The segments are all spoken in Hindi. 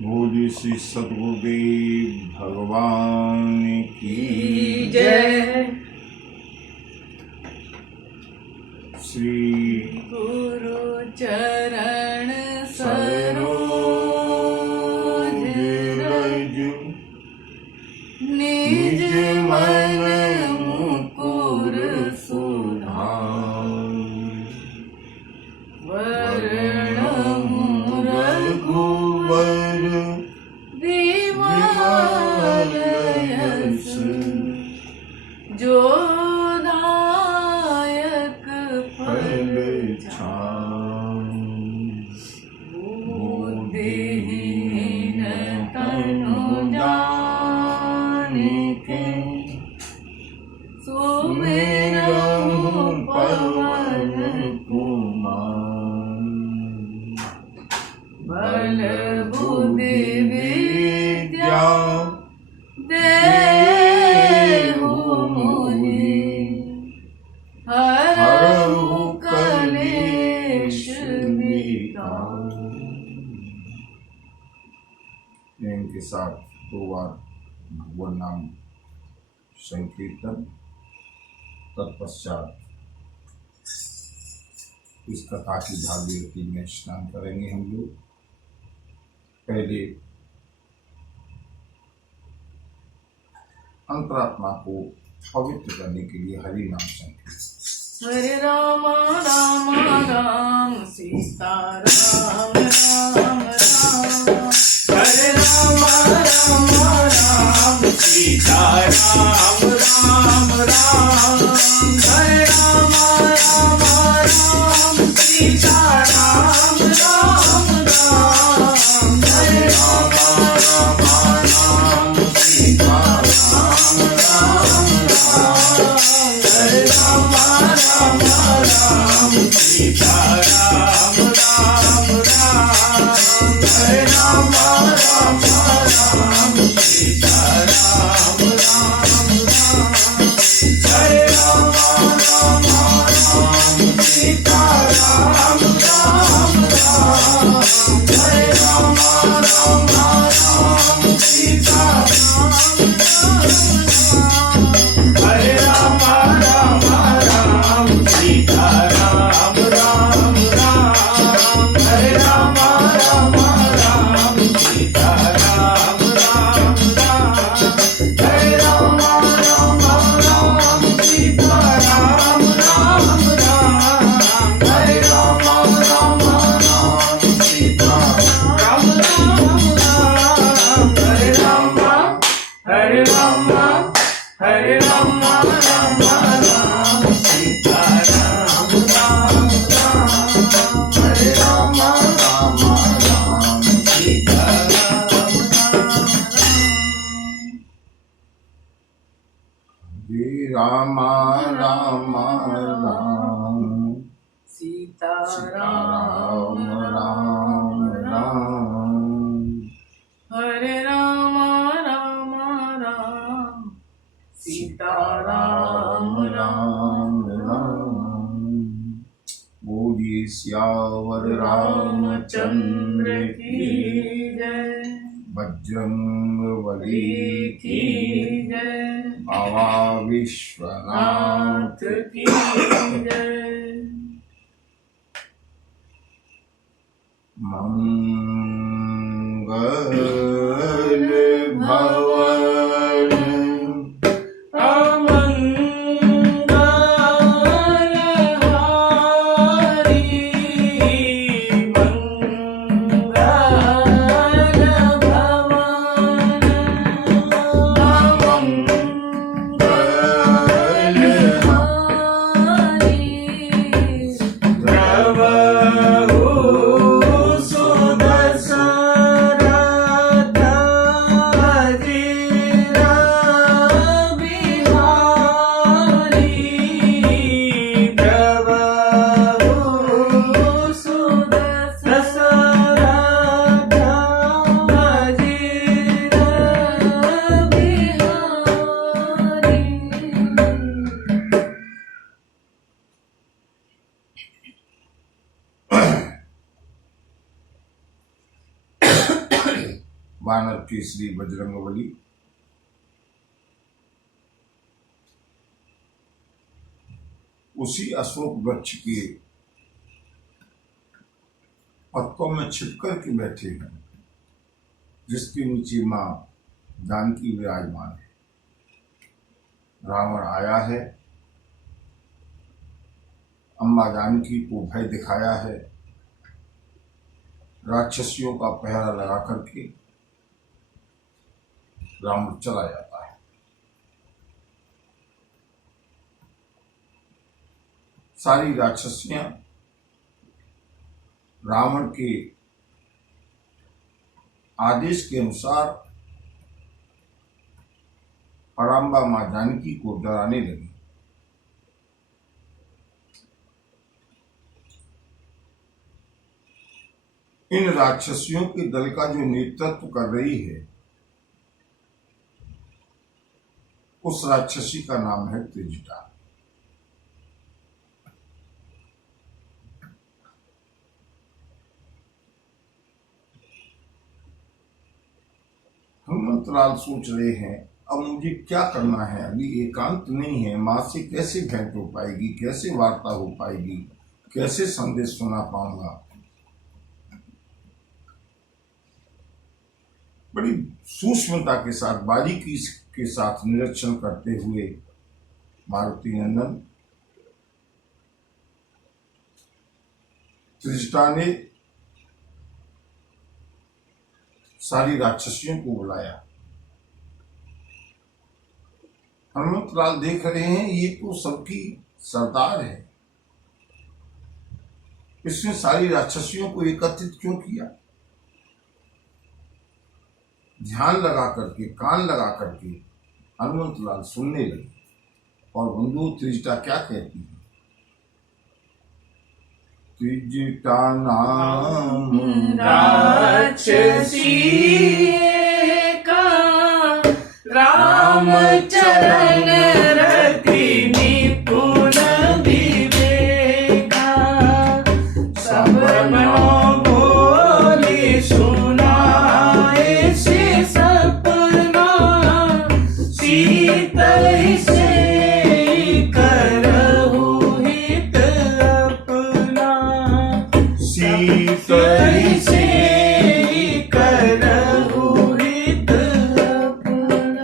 बोलिए श्री सद्गुरुदेव भगवान की जय। श्री गुरु चरण सरोज रज निज मन मुकुर सुधार वर्णमु रघुवर विमल यश जो दायक फल बुद्धिहीन तनु जानिके सुमिरहु पवन कुमार बल बुद्धि विद्या देहु मोहि हरहु कलेश विकार। इनके साथ 2 बार भगवान नाम संकीर्तन, तत्पश्चात इस कथा की भागीरथी में स्नान करेंगे हम लोग। पहले अंतरात्मा को पवित्र करने के लिए हरि नाम संकीर्तन। हरे राम राम राम सीता राम राम राम हरे राम राम राम सीता राम राम राम हरे राम राम राम सीता राम राम राम हरे राम राम राम सीता राम राम राम हरे राम राम राम सीता राम राम राम हरे राम राम राम सीता राम राम राम हरे राम राम राम सीता राम राम राम हरे राम राम राम सीता राम हरे राम राम राम सीता राम राम राम हरे राम राम राम सीता राम राम राम हरे राम राम राम सीता राम राम राम हरे राम राम राम सीता राम राम राम हरे राम हरे राम हरे राम राम राम सीता राम राम राम हरे राम राम राम सीता राम राम हरे राम राम राम सीता राम राम राम राम हरे राम राम राम सीता राम राम राम बोलिए सियावर रामचंद्र रामचंद्र की जय बजरंग बली की जय बाबा विश्वनाथ नाथ की जय मंगल भवन अमंगलहारी मंगल भवन अमंगलहारी प्रभु सुदर्शन वानर केसरी बजरंगबली। उसी अशोक वृक्ष के पत्तों में छिपकर के बैठे हैं, जिसके नीचे मां जानकी विराजमान है। रावण आया है, अम्मा जानकी को भय दिखाया है, राक्षसियों का पहरा लगा करके रावण चला जाता है। सारी राक्षसियां रावण के आदेश के अनुसार पराम्बा मां जानकी को डराने लगी। इन राक्षसियों के दल का जो नेतृत्व कर रही है, उस राक्षसी का नाम है त्रिजटा। हनुमंतलाल सोच रहे हैं, अब मुझे क्या करना है, अभी एकांत नहीं है, मां से कैसे भेंट हो पाएगी, कैसे वार्ता हो पाएगी, कैसे संदेश सुना पाऊंगा। बड़ी सूक्ष्मता के साथ, बारीकी के साथ निरीक्षण करते हुए मारुति नंदन त्रिजटा ने सारी राक्षसियों को बुलाया। हनुमंतलाल देख रहे हैं, ये तो सबकी सरदार है, इसने सारी राक्षसियों को एकत्रित क्यों किया। ध्यान लगा करके, कान लगा करके हनुमंतलाल सुनने लगे, और बंधु त्रिजटा क्या कहती है। त्रिजटा नाम राक्षसी का राम चरण रति निपुण विवेका, सब मनो बोली सुनाए से सपना, सीतै से करहु हित अपना, सीतै से करहु हित अपना।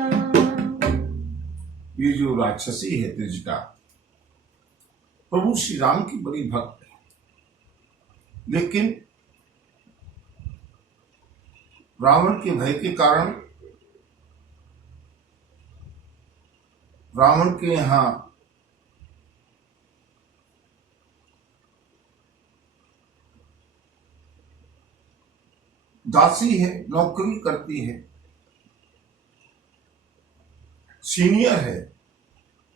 ये जो राक्षसी है त्रिजटा, प्रभु श्री राम की बड़ी भक्त है, लेकिन रावण के भय के कारण रावण के यहां दासी है, नौकरी करती है, सीनियर है,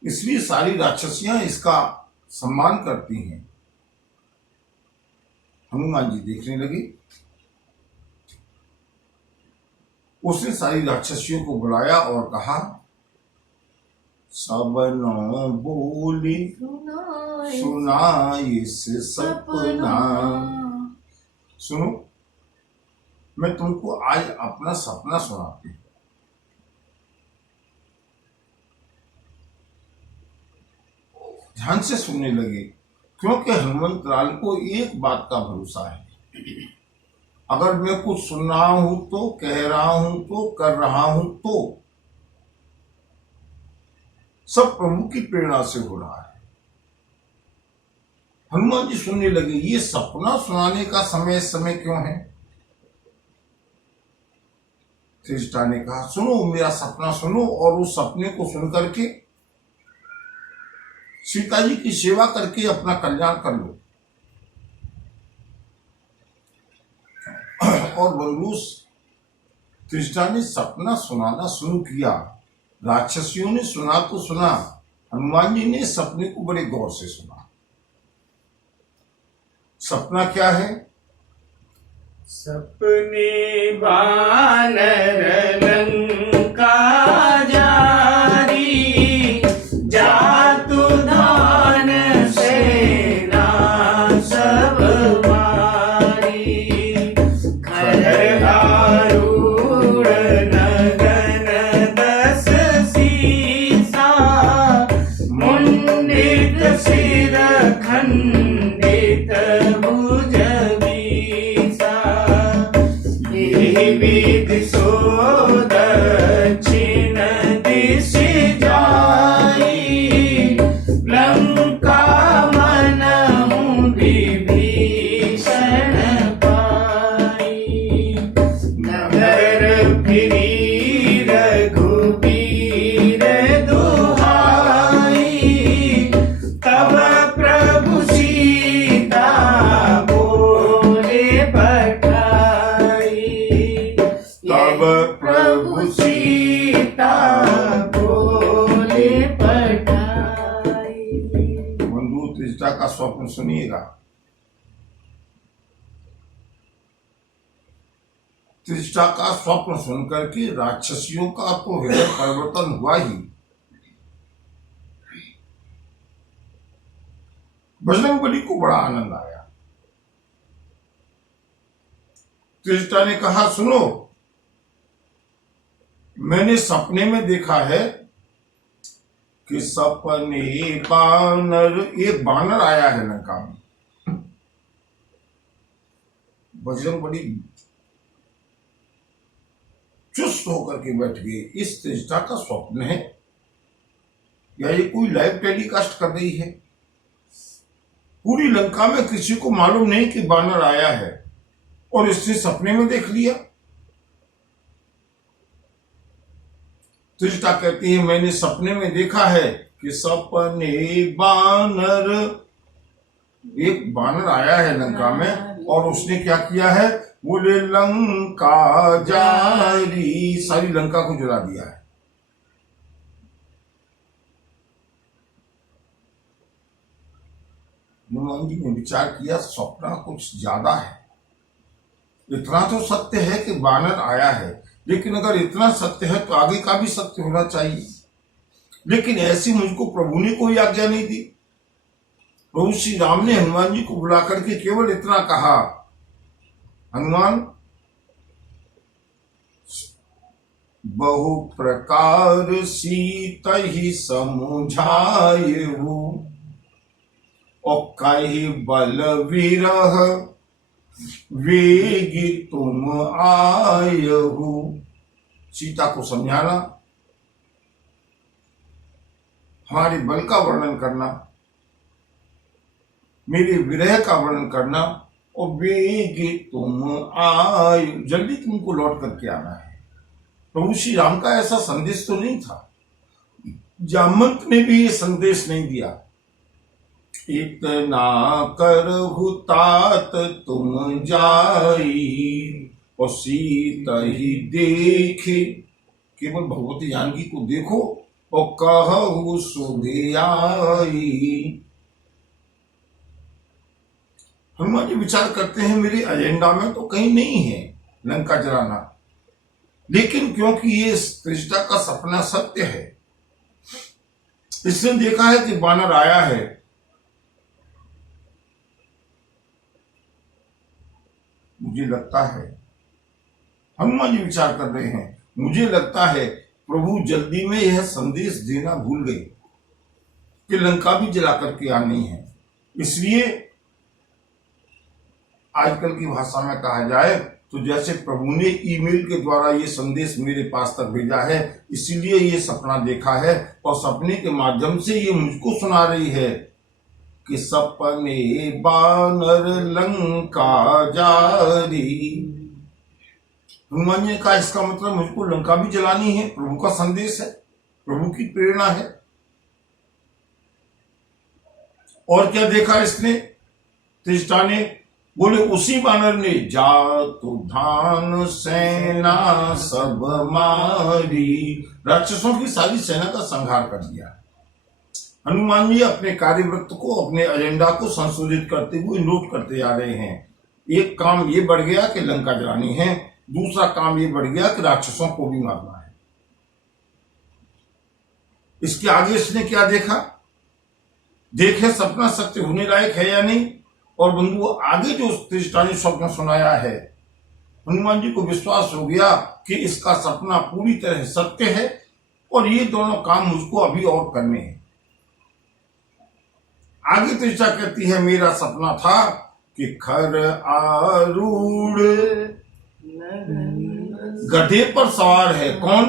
इसलिए सारी राक्षसियां इसका सम्मान करती हैं। हनुमान जी देखने लगे, उसने सारी राक्षसियों को बुलाया और कहा, सबनो बोली सुनाई से सपना। सुनो, मैं तुमको आज अपना सपना सुनाती हूं। ध्यान से सुनने लगे, क्योंकि हनुमंतलाल को एक बात का भरोसा है, अगर मैं कुछ सुन रहा हूं तो, कह रहा हूं तो, कर रहा हूं तो सब प्रभु की प्रेरणा से हो रहा है। हनुमान जी सुनने लगे, ये सपना सुनाने का समय क्यों है। त्रिजटा ने कहा, सुनो मेरा सपना सुनो, और उस सपने को सुन करके सीता जी की सेवा करके अपना कल्याण कर लो। और बंधुस त्रिजटा ने सपना सुनाना शुरू किया। राक्षसियों ने सुना तो सुना, हनुमान जी ने सपने को बड़े गौर से सुना। सपना क्या है। सपने वानर लंका जारी, जातु धान सेना सब मारी, खरहारूढ़ विधि सो दक्षिण दिश जाई, लंका मनहु विभीषण पाई। नगर फिरी रघुबीर दुहाई, तब प्रभु सीता बोले पठाई। तब प्रभु सीता बोले पठाई। बंधु त्रिजटा का स्वप्न सुनिएगा। त्रिजटा का स्वप्न सुनकर के राक्षसियों का तो हृदय परिवर्तन हुआ ही। बजरंगबली को बड़ा आनंद आया। त्रिजटा ने कहा, सुनो, मैंने सपने में देखा है कि सपने बानर, एक बानर आया है लंका में। बजरंगबली चुस्त होकर के बैठ गए। इस त्रिजटा का स्वप्न है या ये कोई लाइव टेलीकास्ट कर रही है? पूरी लंका में किसी को मालूम नहीं कि बानर आया है और इसने सपने में देख लिया। त्रिजटा कहती है, मैंने सपने में देखा है कि सपने बानर, एक बानर आया है लंका में और उसने क्या किया है, बोले लंका जारी, सारी लंका को जला दिया है। हनुमान जी ने विचार किया, स्वप्न कुछ ज्यादा है। इतना तो सत्य है कि बानर आया है, लेकिन अगर इतना सत्य है तो आगे का भी सत्य होना चाहिए। लेकिन ऐसी मुझको प्रभु ने कोई आज्ञा नहीं दी। प्रभु श्री राम ने हनुमान जी को बुला करके केवल इतना कहा, हनुमान, बहु प्रकार सीता ही समुझायहु, और कहि बल विरह वेगी तुम आयहु। सीता को समझाना, हमारे बल का वर्णन करना, मेरे विरह का वर्णन करना, और वेगी तुम आय, जल्दी तुमको लौट करके आना है। प्रभु श्री राम का ऐसा संदेश तो नहीं था। जामवंत ने भी ये संदेश नहीं दिया, इतना करहु तात तुम जाई, और सीता ही देखे, केवल भगवती जानकी को देखो, और कहु सुधे आई। हनुमान जी विचार करते हैं, मेरे एजेंडा में तो कहीं नहीं है लंका जलाना, लेकिन क्योंकि ये त्रिजटा का सपना सत्य है, इसने देखा है कि बानर आया है, मुझे लगता है, हनुमान जी विचार कर रहे हैं, मुझे लगता है प्रभु जल्दी में यह संदेश देना भूल गए कि लंका भी जला करके आनी है। इसलिए आजकल की भाषा में कहा जाए तो जैसे प्रभु ने ईमेल के द्वारा ये संदेश मेरे पास तक भेजा है, इसीलिए ये सपना देखा है और सपने के माध्यम से ये मुझको सुना रही है कि सपने बानर लंका जारी। हनुमान जी ने कहा, इसका मतलब मुझको लंका भी जलानी है। प्रभु का संदेश है, प्रभु की प्रेरणा है। और क्या देखा इसने, त्रिजटा ने, बोले उसी बानर ने जातु धान सेना सब मारी, राक्षसों की सारी सेना का संहार कर दिया। हनुमान जी अपने कार्यवृत्त को, अपने एजेंडा को संशोधित करते हुए नोट करते जा रहे हैं। एक काम ये बढ़ गया कि लंका जलानी है, दूसरा काम ये बढ़ गया कि राक्षसों को भी मारना है। इसके आगे इसने क्या देखा, देखे सपना सत्य होने लायक है या नहीं। और बंधु आगे जो त्रिजटा ने स्वप्न सुनाया है, हनुमान जी को विश्वास हो गया कि इसका सपना पूरी तरह सत्य है और ये दोनों काम मुझको अभी और करने हैं। आगे त्रिजटा कहती है, मेरा सपना था कि खर आरूढ़ गधे पर सवार है। कौन?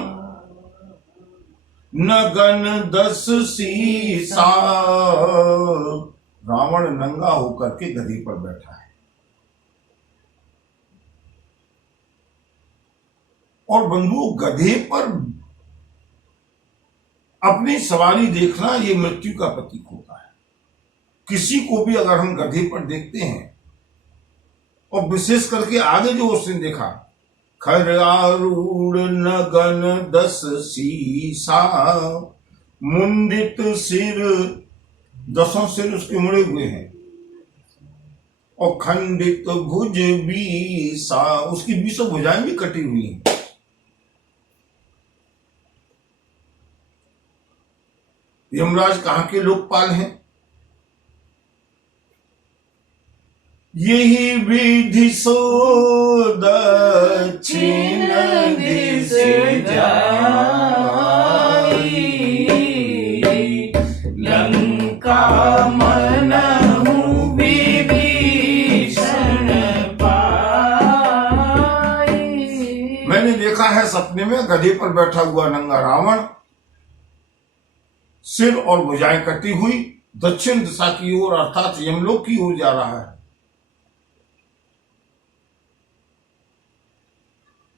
नगन 10 सीसा। रावण नंगा होकर के गधे पर बैठा है। और बंधु, गधे पर अपनी सवारी देखना ये मृत्यु का प्रतीक होता है। किसी को भी अगर हम गधे पर देखते हैं, और विशेष करके आगे जो उसने देखा, खर आरूढ़ नगन 10 सीसा, मुंडित सिर, 10 सिर उसके मुड़े हुए हैं, और खंडित भुज 20, उसकी 20 भुजाएं भी कटी हुई हैं। यमराज कहां के लोकपाल हैं? यही विधि सो दक्षिण दिश जाई, लंका मनहु विभीषण पाई। मैंने देखा है सपने में गधे पर बैठा हुआ नंगा रावण, सिर और भुजाएं कटी हुई, दक्षिण दिशा की ओर अर्थात यमलोक की ओर जा रहा है।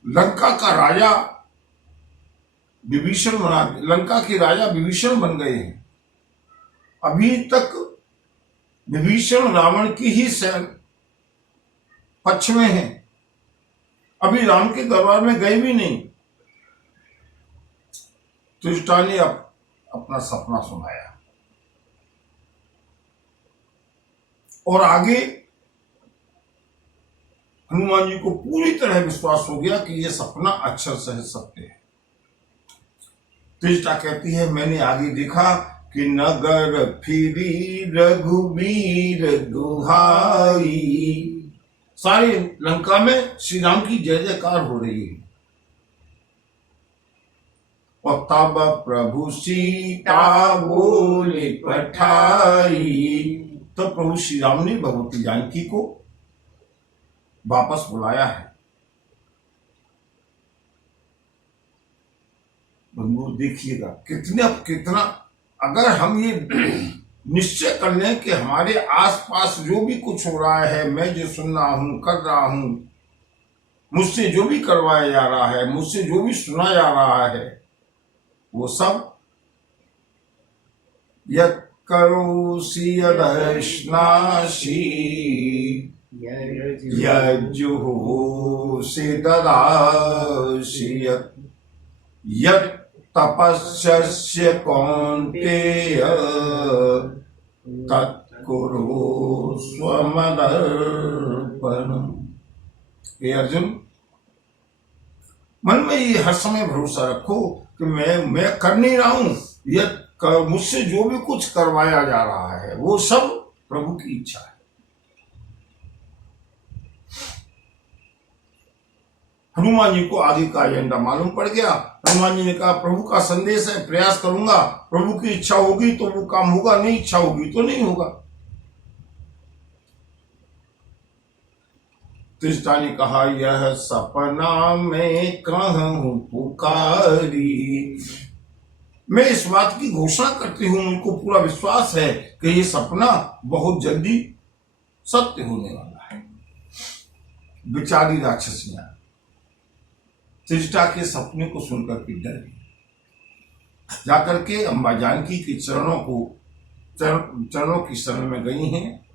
लंका का राजा विभीषण बना, लंका के राजा विभीषण बन गए हैं। अभी तक विभीषण रावण की ही पक्ष में है, अभी राम के दरबार में गए भी नहीं। त्रिष्टा ने अपना सपना सुनाया, और आगे हनुमान जी को पूरी तरह विश्वास हो गया कि यह सपना अक्षर सह सत्य है। त्रिष्टा कहती है, मैंने आगे देखा कि नगर फिरी रघुबीर दुहाई, सारी लंका में श्री राम की जय जयकार हो रही है। और तब प्रभु सीता बोले पठाई, तो प्रभु श्री राम ने भगवती जानकी को वापस बुलाया है। बंधु देखिएगा कितना अगर हम ये निश्चय कर लें कि हमारे आसपास जो भी कुछ हो रहा है, मैं जो सुन रहा हूं, कर रहा हूं, मुझसे जो भी करवाया जा रहा है, मुझसे जो भी सुना जा रहा है, वो सब यत् करोषि यदश्नासि यज्जुहोषि ददासि यत् तपस्यस्य कौन्तेय तत्कुरुष्व मदर्पणम्। हे अर्जुन, मन में ये हर समय भरोसा रखो कि मैं कर नहीं रहा हूं, मुझसे जो भी कुछ करवाया जा रहा है वो सब प्रभु की इच्छा है। हनुमान जी को आगे का एजेंडा मालूम पड़ गया। हनुमान जी ने कहा, प्रभु का संदेश है, प्रयास करूंगा, प्रभु की इच्छा होगी तो वो काम होगा, नहीं इच्छा होगी तो नहीं होगा। त्रिष्टा ने कहा, यह सपना में कहूं पुकारी, मैं इस बात की घोषणा करती हूं, उनको पूरा विश्वास है कि ये सपना बहुत जल्दी सत्य होने वाला है। बेचारी राक्षसियां त्रिष्टा के सपने को सुनकर के डर गई, जाकर के अम्बा जानकी के चरणों की शरण में गई हैं।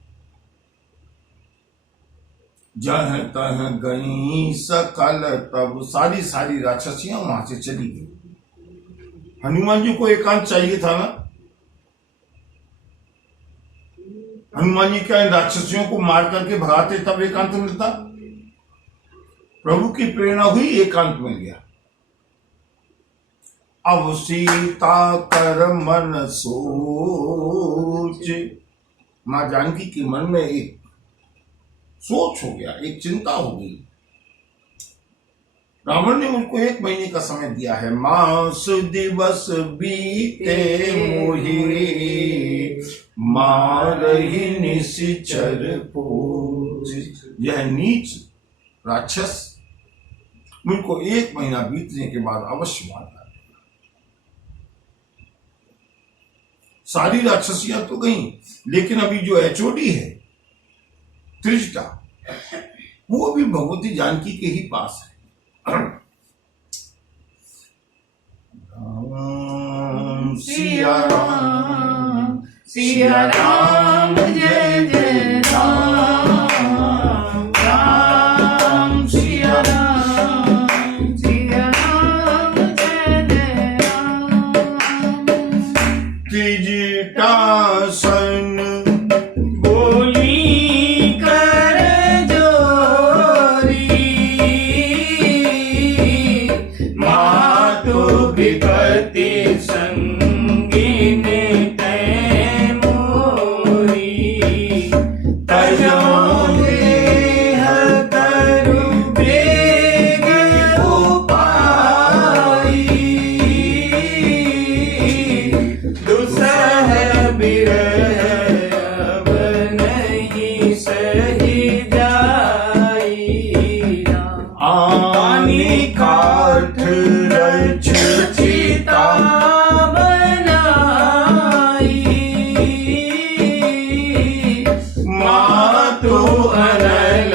जह तह गई सकल, तब सारी राक्षसियां वहां से चली गई। हनुमान जी को एकांत चाहिए था ना। हनुमान जी क्या राक्षसियों को मार करके भगाते तब एकांत मिलता? प्रभु की प्रेरणा हुई, एकांत मिल गया। अब सीता कर मन सोच, मां जानकी के मन में एक सोच हो गया, एक चिंता हो गई। रावण ने उनको 1 महीने का समय दिया है। मास दिवस बीते मोहि, मारहि निश्चर पूज। यह नीच राक्षस मुझको 1 महीना बीतने के बाद अवश्य मार डालेगा। सारी राक्षसियां तो गई, लेकिन अभी जो एचओडी है त्रिजटा, वो भी भगवती जानकी के ही पास है। सिया राम, सिया राम, जय जय राम, राम सिया राम, सिया राम, जय जय राम। त्रिजटा सन बोली कर जोरी, मातु विपत्ति संगीन तै मोरी, तजो देह तरु बेग उपाई, दुसह बिरह अब नहीं सही जाई, आनी काठ रच चिता बनाई, मातु अनल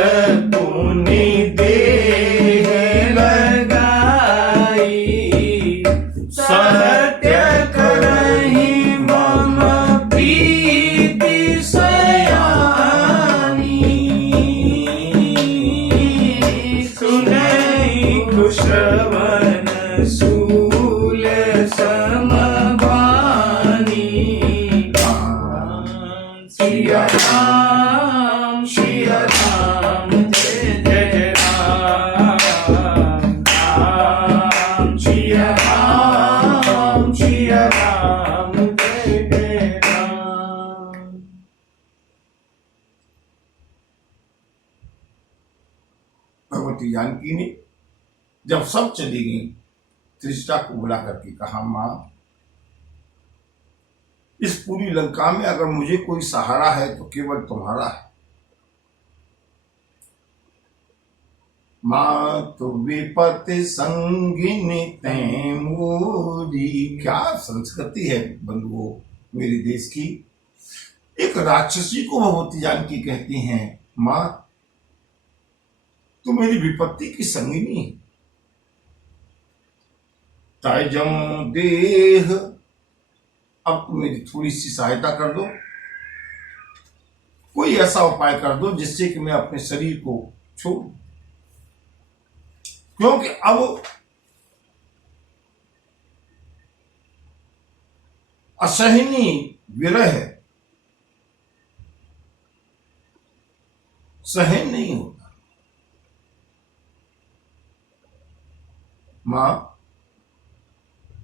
पुनि देह लगाई, सत्य करहि मम प्रीति सयानी, सुनहि कुशवन शूल समभानी, सिया राम, सिया राम, जय जय राम, राम सिया राम, सिया राम, जय जय राम। भगवती जानकी ने जब सब चली गई, त्रिजटा को बुला करके कहा, मां, इस पूरी लंका में अगर मुझे कोई सहारा है तो केवल तुम्हारा है। मां तो विपत्ति संगिनी तै मोरी। क्या संस्कृति है बंधुओं मेरे देश की। एक राक्षसी को भगवती जानकी कहती हैं, मां तू मेरी विपत्ति की संगिनी है। तजं देह, अब तुम मेरी थोड़ी सी सहायता कर दो, कोई ऐसा उपाय कर दो जिससे कि मैं अपने शरीर को छोड़ूं, क्योंकि अब असहनीय विरह सहन नहीं होता। मां,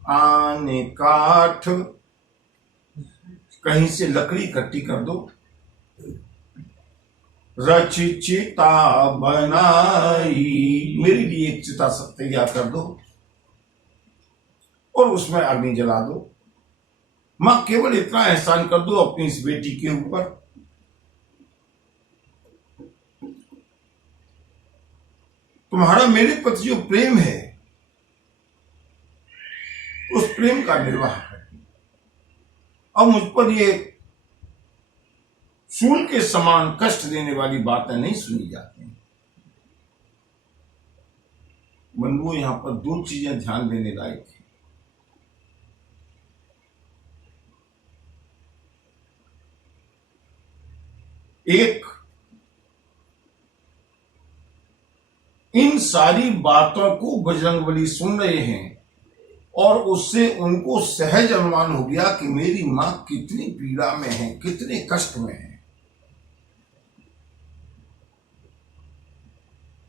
आने काठ, कहीं से लकड़ी इकट्ठी कर दो, रच चिता बनाई, मेरे लिए एक चिता सब तैयार कर दो और उसमें अग्नि जला दो। मां केवल इतना एहसान कर दो अपनी इस बेटी के ऊपर, तुम्हारा मेरे प्रति जो प्रेम है उस प्रेम का निर्वाह करती। अब मुझ पर ये शूल के समान कष्ट देने वाली बातें नहीं सुनी जाती। बंधुओं, यहां पर 2 चीजें ध्यान देने लायक है। एक, इन सारी बातों को बजरंगबली सुन रहे हैं और उससे उनको सहज अनुमान हो गया कि मेरी मां कितनी पीड़ा में है, कितने कष्ट में है।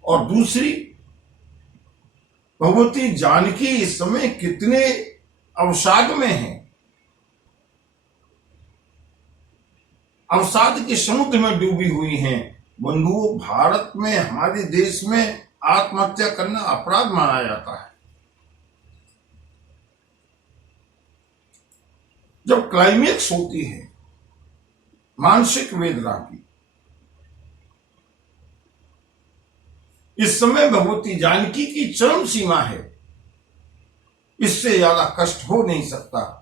और दूसरी, भगवती जानकी इस समय कितने अवसाद में है, अवसाद के समुद्र में डूबी हुई हैं। बंधुओं, भारत में, हमारे देश में आत्महत्या करना अपराध माना जाता है। जब क्लाइमेक्स होती है मानसिक वेदना की, इस समय भगवती जानकी की चरम सीमा है, इससे ज्यादा कष्ट हो नहीं सकता।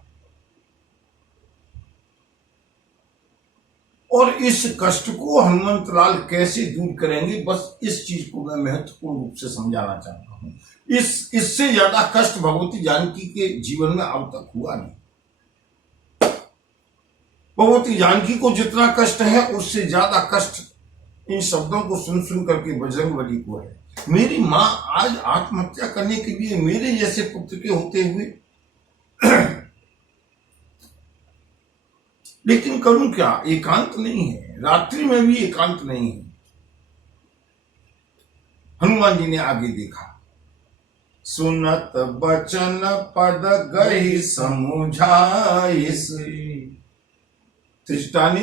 और इस कष्ट को हनुमंत लाल कैसे दूर करेंगे, बस इस चीज को मैं महत्वपूर्ण रूप से समझाना चाहता हूं। इससे ज्यादा कष्ट भगवती जानकी के जीवन में अब तक हुआ नहीं। भगवती जानकी को जितना कष्ट है उससे ज्यादा कष्ट इन शब्दों को सुन सुन करके बजरंगबली को है। मेरी मां आज आत्महत्या करने के लिए मेरे जैसे पुत्र के होते हुए लेकिन करूं क्या, एकांत नहीं है, रात्रि में भी एकांत नहीं है। हनुमान जी ने आगे देखा, सुनत बचन पद गई समुझाइस। त्रिजटा ने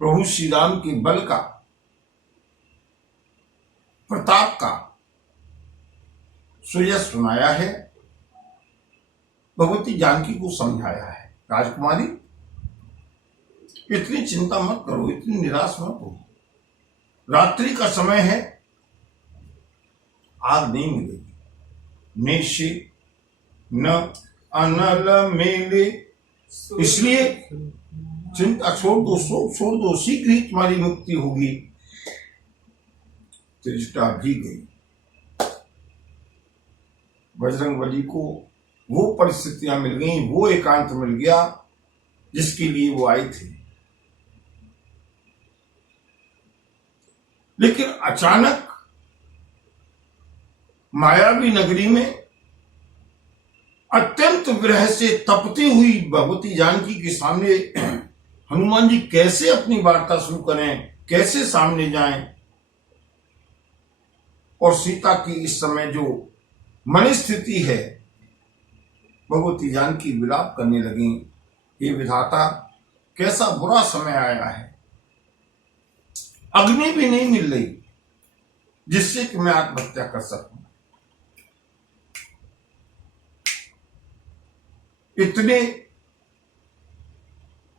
प्रभु श्री राम के बल का, प्रताप का सुयश सुनाया है, भगवती जानकी को समझाया है। राजकुमारी, इतनी चिंता मत करो, इतनी निराश मत हो। रात्रि का समय है, आग नहीं मिलेगी। नेशे न अनल मेले, इसलिए चिंता छोड़ दो, शोक छोड़ दो, शीघ्र ही तुम्हारी मुक्ति होगी। त्रिजटा भी गई। बजरंगबली को वो परिस्थितियां मिल गई, वो एकांत मिल गया जिसके लिए वो आए थे। लेकिन अचानक मायावी नगरी में अत्यंत विरह से तपती हुई भगवती जानकी के सामने हनुमान जी कैसे अपनी वार्ता शुरू करें, कैसे सामने जाएं। और सीता की इस समय जो मन स्थिति है, भगवती जानकी विलाप करने लगी, हे विधाता, कैसा बुरा समय आया है। अग्नि भी नहीं मिल रही जिससे कि मैं आत्महत्या कर सकूं। इतने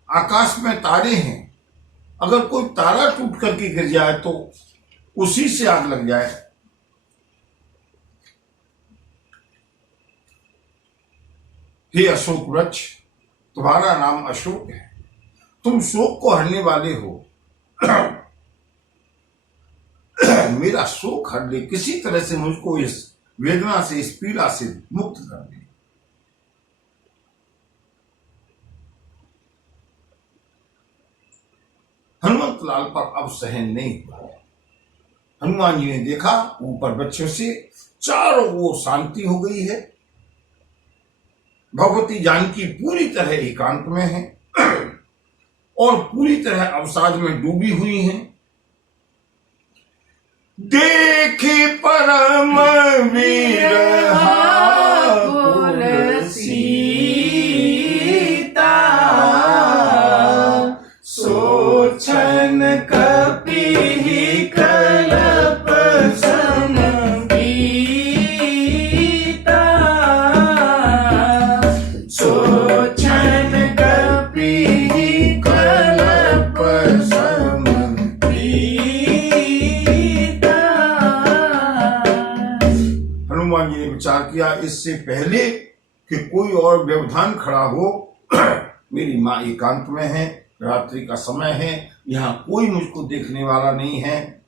आकाश में तारे हैं, अगर कोई तारा टूट करके गिर जाए तो उसी से आग लग जाए। हे अशोक वृक्ष, तुम्हारा नाम अशोक है, तुम शोक को हरने वाले हो। मेरा शोक हर ले, किसी तरह से मुझको इस वेदना से, इस पीड़ा से मुक्त कर दे। हनुमंत लाल पर अब सहन नहीं हुआ। हनुमान जी ने देखा ऊपर वृक्षों से चारों ओर शांति हो गई है, भगवती जानकी पूरी तरह एकांत में है और पूरी तरह अवसाद में डूबी हुई हैं। देखे परम विरहा सीता, सोचन कपि कल्प सम बीता, सोचन कपि कल्प सम बीता। हनुमान जी ने विचार किया, इससे पहले कि कोई और व्यवधान खड़ा हो, मेरी मां एकांत में है, रात्रि का समय है, यहां कोई मुझको देखने वाला नहीं है,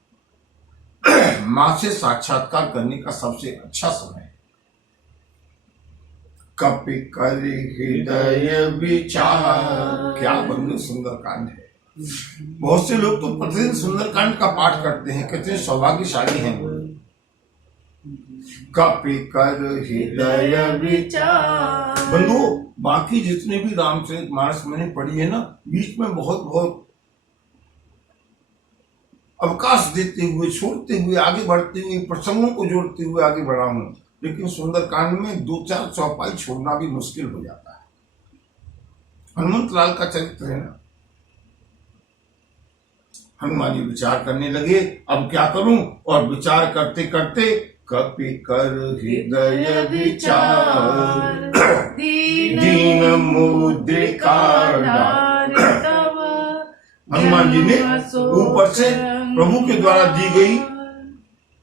मां से साक्षात्कार करने का सबसे अच्छा समय है। कपि कर हृदय विचार, क्या बंद सुंदर कांड है। बहुत से लोग तो प्रतिदिन सुंदरकांड का पाठ करते हैं, कितने सौभाग्यशाली हैं वो। कपि कर हृदय विचार, बंधु, बाकी जितने भी रामचरितमानस मैंने पढ़ी है ना, बीच में बहुत बहुत अवकाश देते हुए, छोड़ते हुए, आगे बढ़ते हुए, प्रसंगों को जोड़ते हुए आगे बढ़ा हूं। लेकिन सुंदरकांड में 2-4 चौपाई छोड़ना भी मुश्किल हो जाता है। हनुमंत लाल का चरित्र है ना। हनुमान जी विचार करने लगे, अब क्या करूं, और विचार करते करते कपि कर हृदय विचार, दीन मुद्रिका। हनुमान जी ने ऊपर से प्रभु के द्वारा दी गई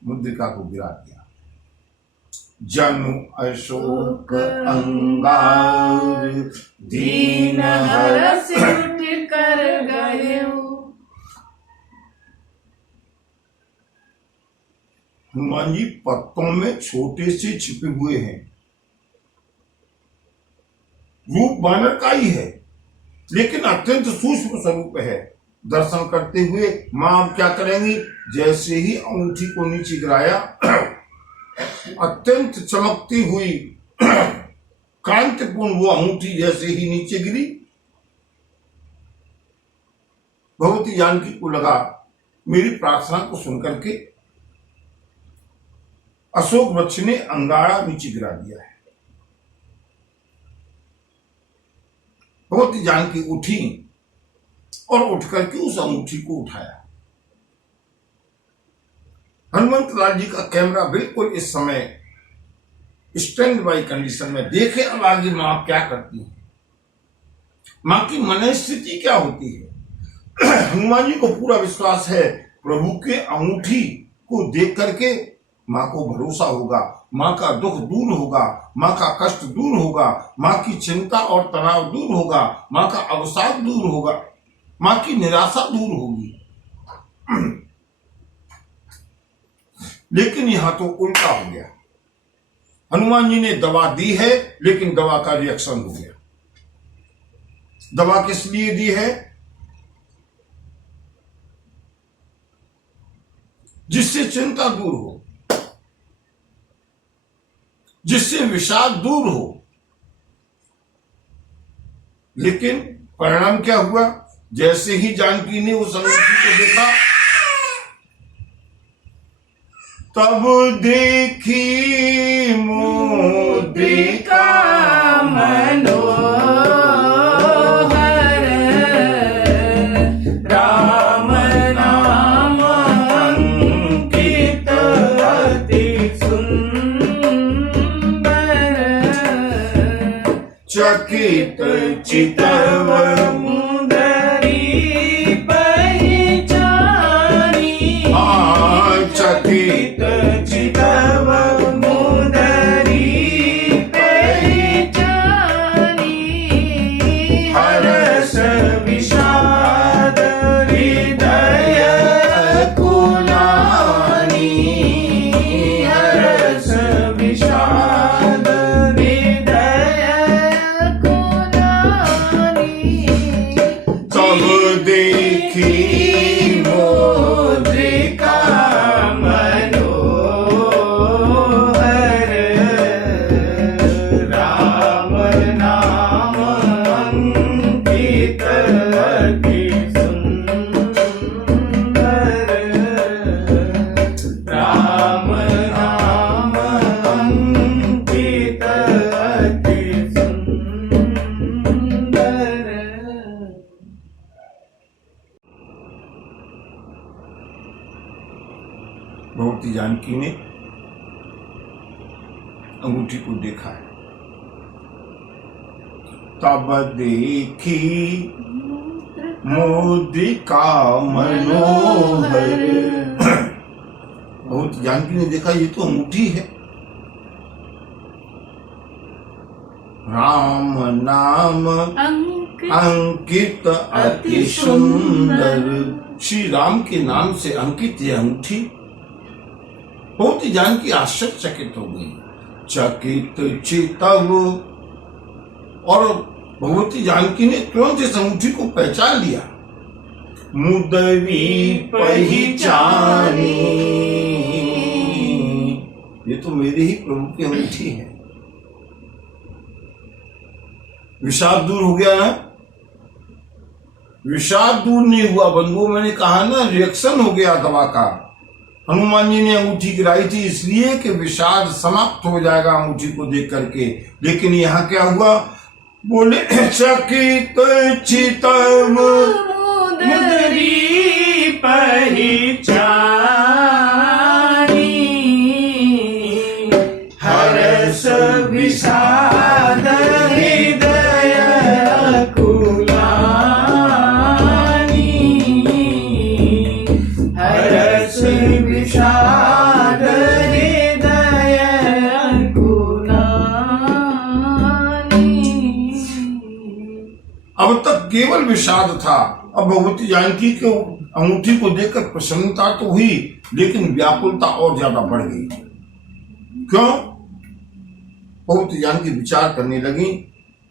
मुद्रिका को गिरा दिया। जनु अशोक अंगार दीन हर्ष उठ कर गए। हनुमान जी पत्तों में छोटे से छिपे हुए हैं, रूप वानर का ही है लेकिन अत्यंत सूक्ष्म स्वरूप है। दर्शन करते हुए मां अब क्या करेंगी, जैसे ही अंगूठी को नीचे गिराया अत्यंत चमकती हुई कांतिपूर्ण वो अंगूठी जैसे ही नीचे गिरी, भगवती जानकी को लगा मेरी प्रार्थना को सुनकर के अशोक वृक्ष ने अंगारा नीचे गिरा दिया है। भगवती जानकी उठी और उठ करके उस अंगूठी को उठाया। हनुमंत लाल जी का कैमरा बिल्कुल इस समय स्टैंड बाई कंडीशन में, देखे अब आगे मां क्या करती है, मां की मन स्थिति क्या होती है। हनुमान जी को पूरा विश्वास है प्रभु के अंगूठी को देख करके मां को भरोसा होगा, मां का दुख दूर होगा, मां का कष्ट दूर होगा, मां की चिंता और तनाव दूर होगा, मां का अवसाद दूर होगा, मां की निराशा दूर होगी। लेकिन यहां तो उल्टा हो गया। हनुमान जी ने दवा दी है लेकिन दवा का रिएक्शन हो गया। दवा किस लिए दी है, जिससे चिंता दूर हो, जिससे विषाद दूर हो। लेकिन परिणाम क्या हुआ, जैसे ही जानकी ने उस अंगूठी को देखा तब देखी मुद्रिका मनोहर, राम नाम अंकित अति सुंदर, चकित चितव मुदरी पहचानी, चकित चितव मुदरी पहचानी, हर्ष विषाद हृदय कुलानी, हर्ष विषाद हृदय कुलानी, तब देखी मुद्रिका मनोहर, राम नाम अंकित अति सुंदर, राम नाम अंकित अति सुंदर। भगवती जानकी ने अंगूठी को देखा है। तब देखी मुद्रिका मनोहर, भगवती जानकी ने देखा ये तो अंगूठी है, राम नाम अंकित अति सुंदर, श्री राम के नाम से अंकित ये अंगूठी। भगवती जानकी आश्चर्यचकित हो गई, चकित चितव, और भगवती जानकी ने तुरंत इस अंगूठी को पहचान लिया। मुदरी पहचानी, ये तो मेरे ही प्रभु की अंगूठी है। विषाद दूर हो गया ना, विषाद दूर नहीं हुआ बंधुओं, मैंने कहा ना रिएक्शन हो गया दवा का। हनुमान जी ने अंगूठी गिराई थी इसलिए कि विषाद समाप्त हो जाएगा अंगूठी को देख करके, लेकिन यहाँ क्या हुआ, बोले चकित चितव मुदरी पहचानी, हर्ष विषाद हृदय कुलानी, हर्ष केवल विषाद था। अब भगवती जानकी के अंगूठी को देखकर प्रसन्नता तो हुई, लेकिन व्याकुलता और ज्यादा बढ़ गई। क्यों? भगवती जानकी विचार करने लगी,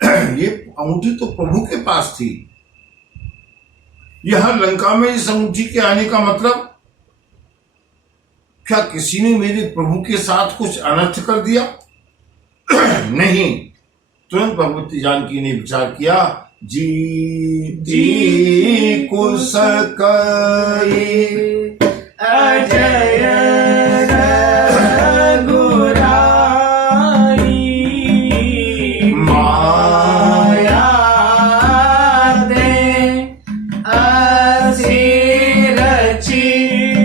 ये अंगूठी तो प्रभु के पास थी, यहां लंका में इस अंगूठी के आने का मतलब, क्या किसी ने मेरे प्रभु के साथ कुछ अनर्थ कर दिया? नहीं। तुरंत भगवती जानकी ने विचार किया, जीती कुश कई अजय रघुराई, माया दे असी रची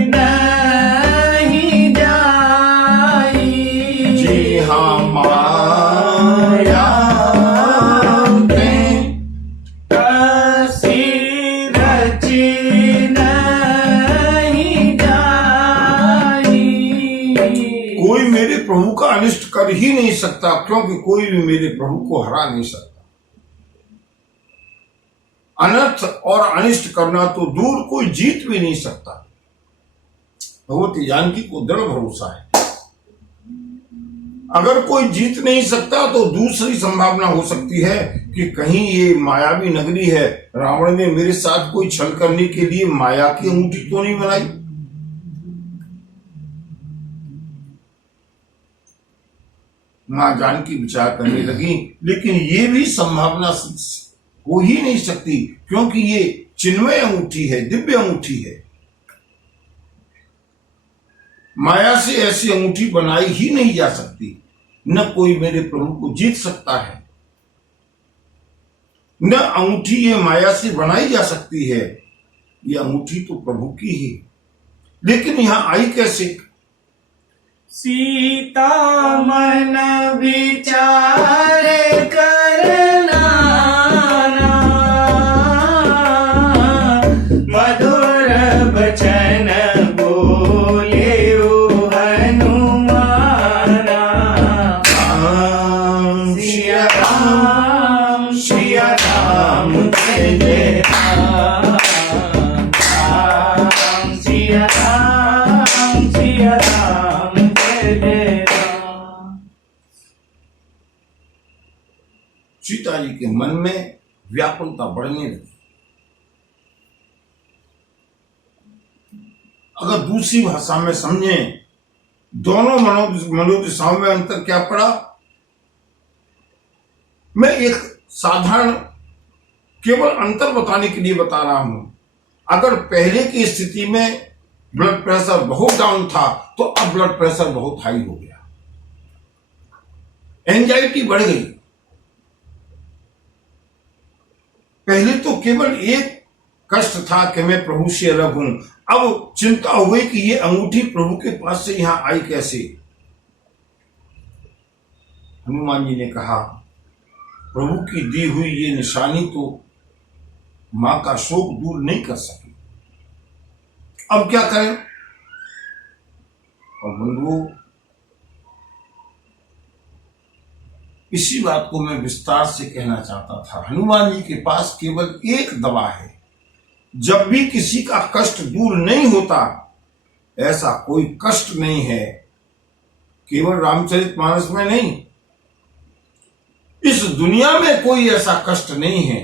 नहीं जाई। जी हाँ, माया दे असी रची नहीं जाई। कोई मेरे प्रभु का अनिष्ट कर ही नहीं सकता, क्योंकि कोई भी मेरे प्रभु को हरा नहीं सकता। अनर्थ और अनिष्ट करना तो दूर, कोई जीत भी नहीं सकता। भगवती जानकी को दृढ़ भरोसा है, अगर कोई जीत नहीं सकता तो दूसरी संभावना हो सकती है कि कहीं ये मायावी नगरी है, रावण ने मेरे साथ कोई छल करने के लिए माया की अंगूठी तो नहीं बनाई। मां जानकी विचार करने लगी, लेकिन ये भी संभावना हो ही नहीं सकती, क्योंकि ये चिन्मय अंगूठी है, दिव्य अंगूठी है। माया से ऐसी अंगूठी बनाई ही नहीं जा सकती। न कोई मेरे प्रभु को जीत सकता है, न अंगूठी ये माया से बनाई जा सकती है। ये अंगूठी तो प्रभु की ही, लेकिन यहां आई कैसे? सीता मन विचार करना, मधुर बचन बोले हनुमाना। सिया राम सिया राम जय जय राम, सिया राम सिया राम जय जय राम। सीता जी के मन में व्याकुलता बढ़ने लगी। अगर दूसरी भाषा में समझे, दोनों मनोदशाओं में अंतर क्या पड़ा? मैं एक साधारण केवल अंतर बताने के लिए बता रहा हूं। अगर पहले की स्थिति में ब्लड प्रेशर बहुत डाउन था, तो अब ब्लड प्रेशर बहुत हाई हो गया, एंजाइटी बढ़ गई। पहले तो केवल एक कष्ट था कि मैं प्रभु से अलग हूं, अब चिंता हो गई कि ये अंगूठी प्रभु के पास से यहां आई कैसे। हनुमान जी ने कहा, प्रभु की दी हुई ये निशानी तो मां का शोक दूर नहीं कर सकी, अब क्या करें? और बंधुओं, इसी बात को मैं विस्तार से कहना चाहता था। हनुमान जी के पास केवल एक दवा है। जब भी किसी का कष्ट दूर नहीं होता, ऐसा कोई कष्ट नहीं है, केवल रामचरितमानस में नहीं, इस दुनिया में कोई ऐसा कष्ट नहीं है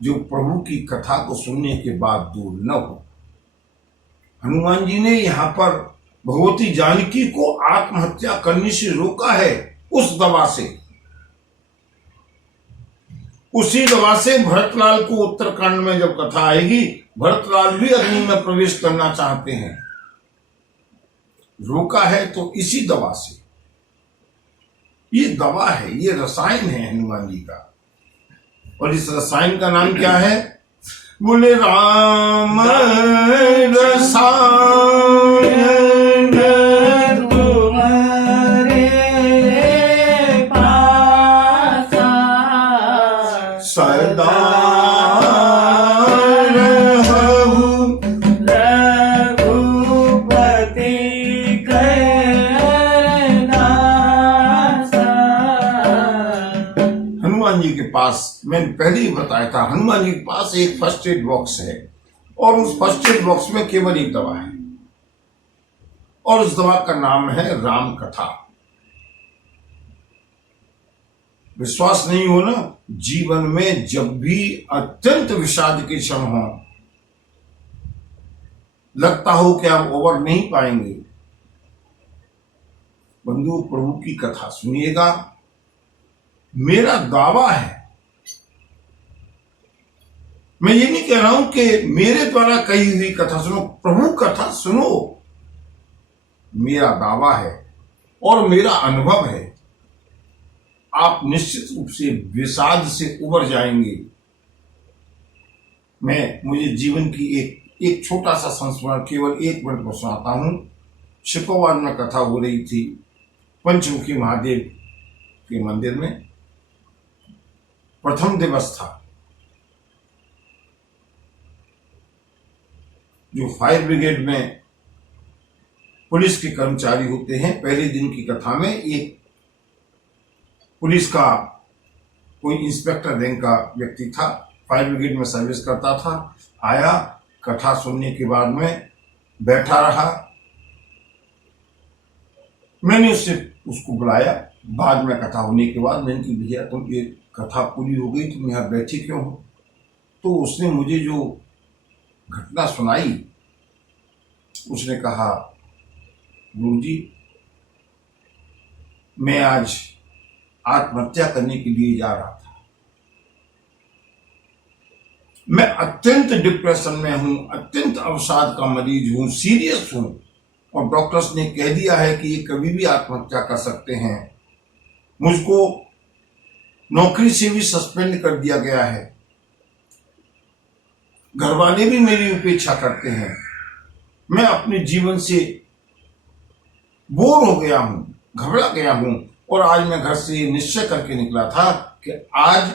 जो प्रभु की कथा को सुनने के बाद दूर न हो। हनुमान जी ने यहां पर भगवती जानकी को आत्महत्या करने से रोका है, उस दवा से। उसी दवा से भरतलाल को उत्तराखंड में जब कथा आएगी, भरतलाल भी अग्नि में प्रवेश करना चाहते हैं, रोका है तो इसी दवा से। ये दवा है, ये रसायन है हनुमान जी का। और इस रसायन का नाम क्या है? बोले राम रसायन तुम्हारे पासा, सदा रहूं रघुपति के दासा। हनुमान जी के पास, मैंने पहले ही बताया था, हनुमान जी के पास एक फर्स्ट एड बॉक्स है और उस फर्स्ट एड बॉक्स में केवल एक दवा है और उस दवा का नाम है राम कथा। विश्वास नहीं हो ना, जीवन में जब भी अत्यंत विषाद के क्षण हो, लगता हो कि आप ओवर नहीं पाएंगे, बंधु प्रभु की कथा सुनिएगा। मेरा दावा है, मैं ये नहीं कह रहा हूं कि मेरे द्वारा कही हुई कथा सुनो, प्रभु कथा सुनो। मेरा दावा है और मेरा अनुभव है, आप निश्चित रूप से विषाद से उबर जाएंगे। मुझे जीवन की एक छोटा सा संस्मरण केवल 1 मिनट में सुनाता हूं। शिकोवाद में कथा हो रही थी पंचमुखी महादेव के मंदिर में। प्रथम दिवस था। जो फायर ब्रिगेड में पुलिस के कर्मचारी होते हैं, पहले दिन की कथा में एक पुलिस का कोई इंस्पेक्टर रैंक का व्यक्ति था, फायर ब्रिगेड में सर्विस करता था, आया, कथा सुनने के बाद में बैठा रहा। मैंने उसको बुलाया बाद में, कथा होने के बाद। मैंने कहा भैया तुम ये कथा पूरी हो गई, तुम यहाँ बैठे क्यों हो? तो उसने मुझे जो घटना सुनाई, उसने कहा गुरु जी मैं आज आत्महत्या करने के लिए जा रहा था, मैं अत्यंत डिप्रेशन में हूं, अत्यंत अवसाद का मरीज हूं, सीरियस हूं और डॉक्टर्स ने कह दिया है कि ये कभी भी आत्महत्या कर सकते हैं। मुझको नौकरी से भी सस्पेंड कर दिया गया है, घर वाले भी मेरी उपेक्षा करते हैं, मैं अपने जीवन से बोर हो गया हूं, घबरा गया हूं और आज मैं घर से निश्चय करके निकला था कि आज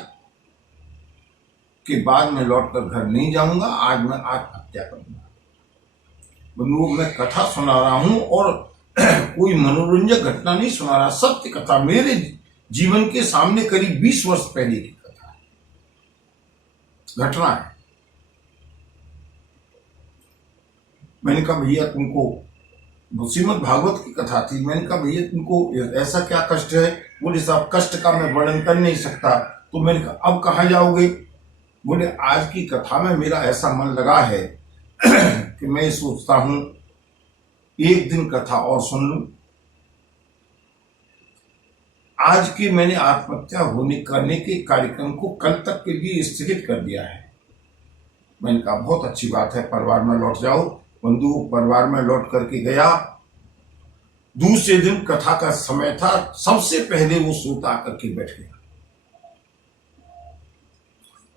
के बाद मैं लौटकर घर नहीं जाऊंगा, आज मैं आत्महत्या करूंगा। बंधुओं, मैं कथा सुना रहा हूं और कोई मनोरंजक घटना नहीं सुना रहा, सत्य कथा, मेरे जीवन के सामने करीब 20 वर्ष पहले की कथा है, घटना है। मैंने कहा भैया तुमको, श्रीमद् भागवत की कथा थी, मैंने कहा भैया तुमको ऐसा क्या कष्ट है? बोले साहब कष्ट का मैं वर्णन कर नहीं सकता। तो मैंने कहा अब कहाँ जाओगे? बोले आज की कथा में मेरा ऐसा मन लगा है कि मैं सोचता हूं एक दिन कथा और सुन लूं। आज के मैंने आत्महत्या करने के कार्यक्रम को कल तक के लिए स्थगित कर दिया है। मैंने कहा बहुत अच्छी बात है, परिवार में लौट जाओ। बंधु परिवार में लौट करके गया, दूसरे दिन कथा का समय था, सबसे पहले वो सोता आकर के बैठ गया,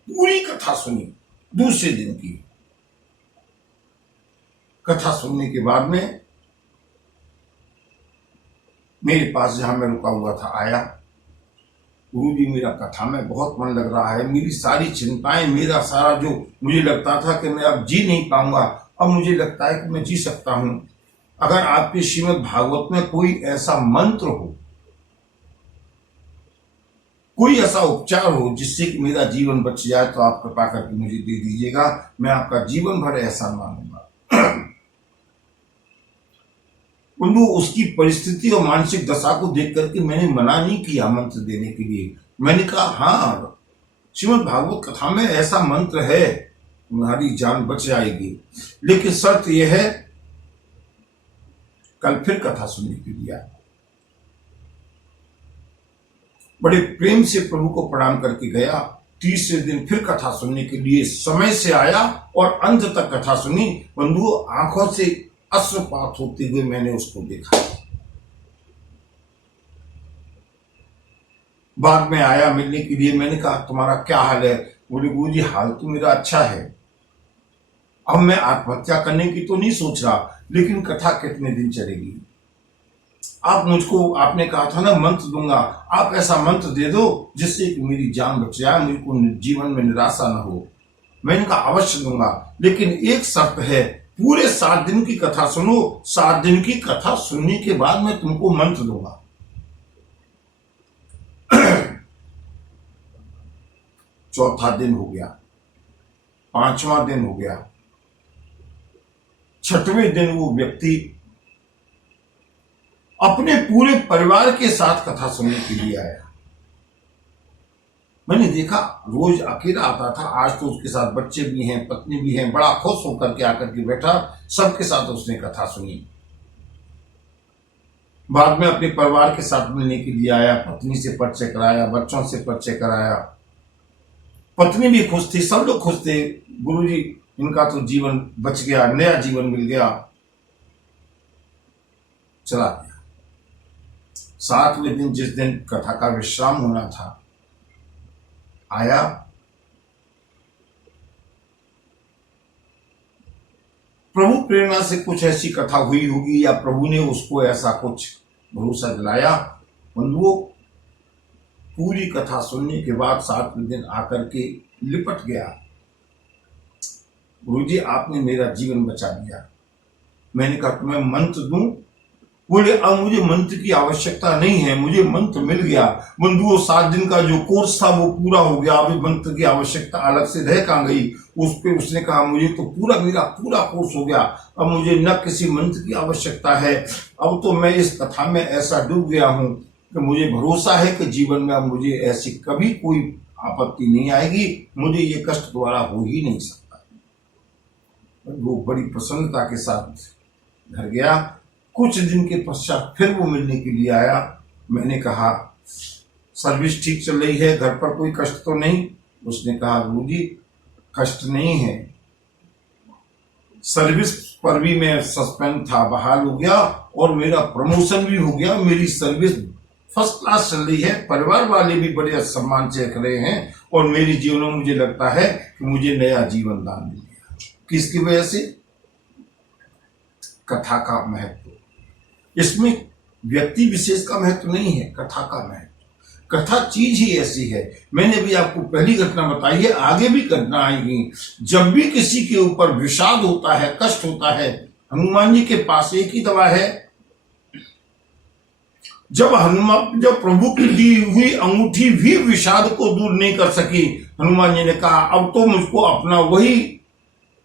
पूरी कथा सुनी। दूसरे दिन की कथा सुनने के बाद में मेरे पास जहां मैं रुका हुआ था आया, गुरु जी मेरा कथा में बहुत मन लग रहा है, मेरी सारी चिंताएं, मेरा सारा जो मुझे लगता था कि मैं अब जी नहीं पाऊंगा, अब मुझे लगता है कि मैं जी सकता हूं। अगर आपके श्रीमद् भागवत में कोई ऐसा मंत्र हो, कोई ऐसा उपचार हो जिससे कि मेरा जीवन बच जाए, तो आप कृपा करके मुझे दे दीजिएगा, मैं आपका जीवन भर एहसान मानूंगा। बंधु उसकी परिस्थिति और मानसिक दशा को देख करके मैंने मना नहीं किया मंत्र देने के लिए। मैंने कहा हाँ श्रीमद् भागवत कथा में ऐसा मंत्र है, तुम्हारी जान बच जाएगी, लेकिन शर्त यह है कल फिर कथा सुनने के लिए आए। बड़े प्रेम से प्रभु को प्रणाम करके गया। तीसरे दिन फिर कथा सुनने के लिए समय से आया और अंत तक कथा सुनी। बंधु आंखों से अश्रुपात होते हुए मैंने उसको देखा। बाद में आया मिलने के लिए, मैंने कहा तुम्हारा क्या हाल है? बोले गुरु जी हाल तो मेरा अच्छा है, अब मैं आत्महत्या करने की तो नहीं सोच रहा, लेकिन कथा कितने दिन चलेगी? आप मुझको, आपने कहा था ना मंत्र दूंगा, आप ऐसा मंत्र दे दो जिससे कि मेरी जान बच जाए, मुझको जीवन में निराशा न हो। मैंने कहा अवश्य दूंगा, लेकिन एक शर्त है, पूरे 7 दिन की कथा सुनो, 7 दिन की कथा सुनने के बाद मैं तुमको मंत्र दूंगा। चौथा दिन हो गया, पांचवा दिन हो गया, छठवें दिन वो व्यक्ति अपने पूरे परिवार के साथ कथा सुनने के लिए आया। मैंने देखा रोज अकेला आता था, आज तो उसके साथ बच्चे भी हैं, पत्नी भी हैं, बड़ा खुश होकर के आकर के बैठा, सबके साथ उसने कथा सुनी। बाद में अपने परिवार के साथ मिलने के लिए आया, पत्नी से परिचय कराया, बच्चों से परिचय कराया, पत्नी भी खुश थी, सब लोग खुश थे। गुरुजी इनका तो जीवन बच गया, नया जीवन मिल गया। चला गया। 7वें दिन जिस दिन कथा का विश्राम होना था, आया, प्रभु प्रेरणा से कुछ ऐसी कथा हुई होगी या प्रभु ने उसको ऐसा कुछ भरोसा दिलाया। बंधुओं, पूरी कथा सुनने के बाद 7वें दिन आकर के लिपट गया, गुरुजी आपने मेरा जीवन बचा दिया। मैंने कहा मैं मंत्र दूं? बोले अब मुझे मंत्र की आवश्यकता नहीं है, मुझे मंत्र मिल गया। बंधुओं, 7 दिन का जो कोर्स था वो पूरा हो गया, अभी मंत्र की आवश्यकता अलग से रह कहाँ गई। उस पे उसने कहा मुझे तो मेरा पूरा कोर्स हो गया, अब मुझे न किसी मंत्र की आवश्यकता है। अब तो मैं इस कथा में ऐसा डूब गया हूं कि मुझे भरोसा है कि जीवन में अब मुझे ऐसी कभी कोई आपत्ति नहीं आएगी, मुझे ये कष्ट दोबारा हो ही नहीं सकता। वो बड़ी प्रसन्नता के साथ घर गया। कुछ दिन के पश्चात फिर वो मिलने के लिए आया। मैंने कहा सर्विस ठीक चल रही है, घर पर कोई कष्ट तो नहीं? उसने कहा गुरुजी कष्ट नहीं है, सर्विस पर भी मैं सस्पेंड था, बहाल हो गया और मेरा प्रमोशन भी हो गया, मेरी सर्विस फर्स्ट क्लास चल रही है, परिवार वाले भी बड़े सम्मान से रख रहे हैं और मेरे जीवन में मुझे लगता है कि मुझे नया जीवन दान मिल गया। किसकी वजह से? कथा का महत्व। इसमें व्यक्ति विशेष का महत्व नहीं है, कथा का महत्व। कथा चीज ही ऐसी है। मैंने भी आपको पहली घटना बताई है, आगे भी घटना आएगी। जब भी किसी के ऊपर विषाद होता है, कष्ट होता है, हनुमान जी के पास एक ही दवा है। जब प्रभु की दी हुई अंगूठी भी विषाद को दूर नहीं कर सकी, हनुमान जी ने कहा अब तो मुझको अपना वही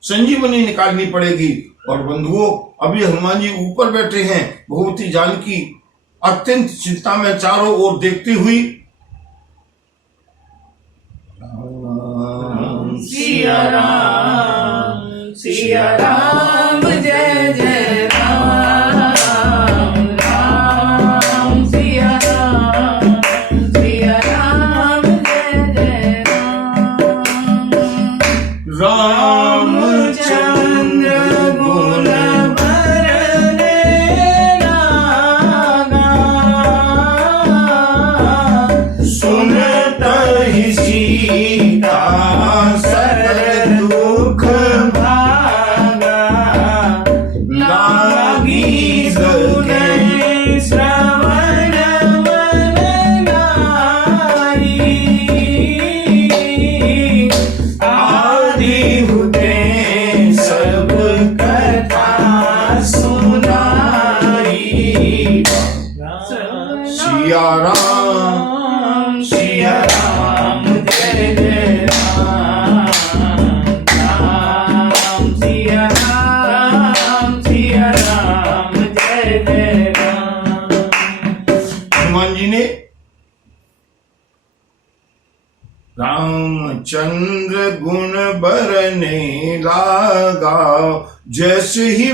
संजीवनी निकालनी पड़ेगी। और बंधुओं, अभी हनुमान जी ऊपर बैठे हैं, भगवती जानकी अत्यंत चिंता में चारों ओर देखती हुई सिया राम जय जय राम, राम सिया राम जय जय राम। रामचंद्र गुण बरने लागा, सुनत ही सीता सर दुख भागा, लागी सुने श्रवण मन नारी, आदि हुते सब कथा सुनाई। सिया राम जय जय राम, राम सिया राम जय जय राम। हनुमान जी ने रामचंद्र गुण बरने लागा। जैसे ही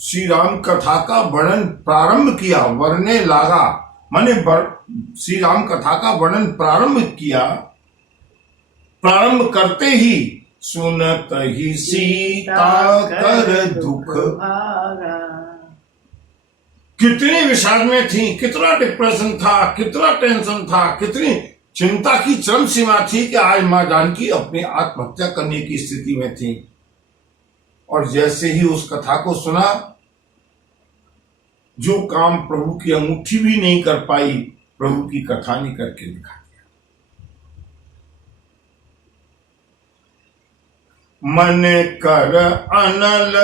श्री राम कथा का वर्णन प्रारंभ किया, वर्णने लागा माने श्री राम कथा का वर्णन प्रारंभ किया, प्रारंभ करते ही सुनत ही सीता कर दुख। कितनी विषाद में थी, कितना डिप्रेशन था, कितना टेंशन था, कितनी चिंता की चरम सीमा थी कि आज मां जानकी अपनी आत्महत्या करने की स्थिति में थी। और जैसे ही उस कथा को सुना, जो काम प्रभु की अंगूठी भी नहीं कर पाई, प्रभु की कथा ने करके दिखा दिया। मन कर अनल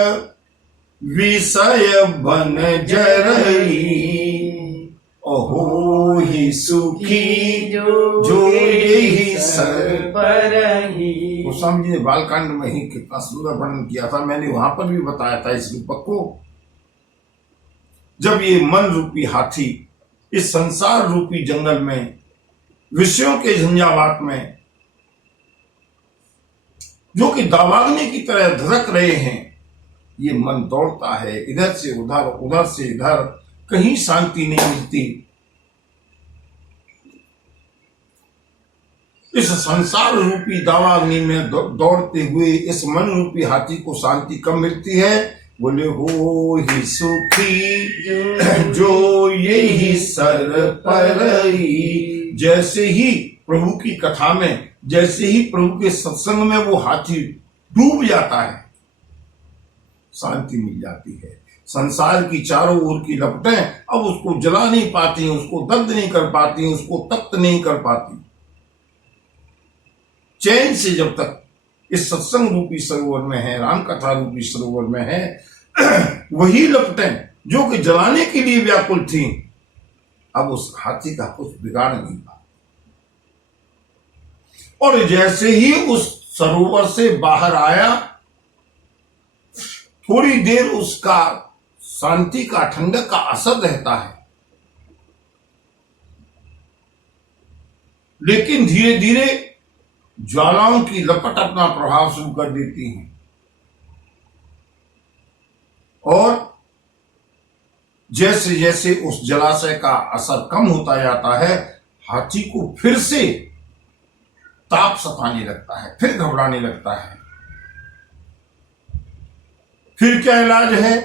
विषय बन जरई, अहो ही सुखी जो यही सर पर ही। गोस्वामी जी ने बालकांड में ही कितना सुंदर वर्णन किया था, मैंने वहां पर भी बताया था इस रूपक को। जब ये मन रूपी हाथी इस संसार रूपी जंगल में विषयों के झंझावात में जो कि दावाग्नि की तरह धड़क रहे हैं, ये मन दौड़ता है इधर से उधर, उधर से इधर, कहीं शांति नहीं मिलती। इस संसार रूपी दावाग्नि में दौड़ते हुए इस मन रूपी हाथी को शांति कब मिलती है? बोले हो ही सुखी जो यही सर पर ही। जैसे ही प्रभु की कथा में, जैसे ही प्रभु के सत्संग में वो हाथी डूब जाता है, शांति मिल जाती है। संसार की चारों ओर की लपटें अब उसको जला नहीं पाती, उसको दग्ध नहीं कर पाती, उसको तप्त नहीं कर पाती। चैन से जब तक इस सत्संग रूपी सरोवर में है, राम कथा रूपी सरोवर में है, वही लपटें जो कि जलाने के लिए व्याकुल थी, अब उस हाथी का कुछ बिगाड़ नहीं पाती। और जैसे ही उस सरोवर से बाहर आया, थोड़ी देर उसका शांति का, ठंडक का असर रहता है, लेकिन धीरे धीरे ज्वालाओं की लपट अपना प्रभाव शुरू कर देती हैं और जैसे जैसे उस जलाशय का असर कम होता जाता है, हाथी को फिर से ताप सताने लगता है, फिर घबराने लगता है। फिर क्या इलाज है?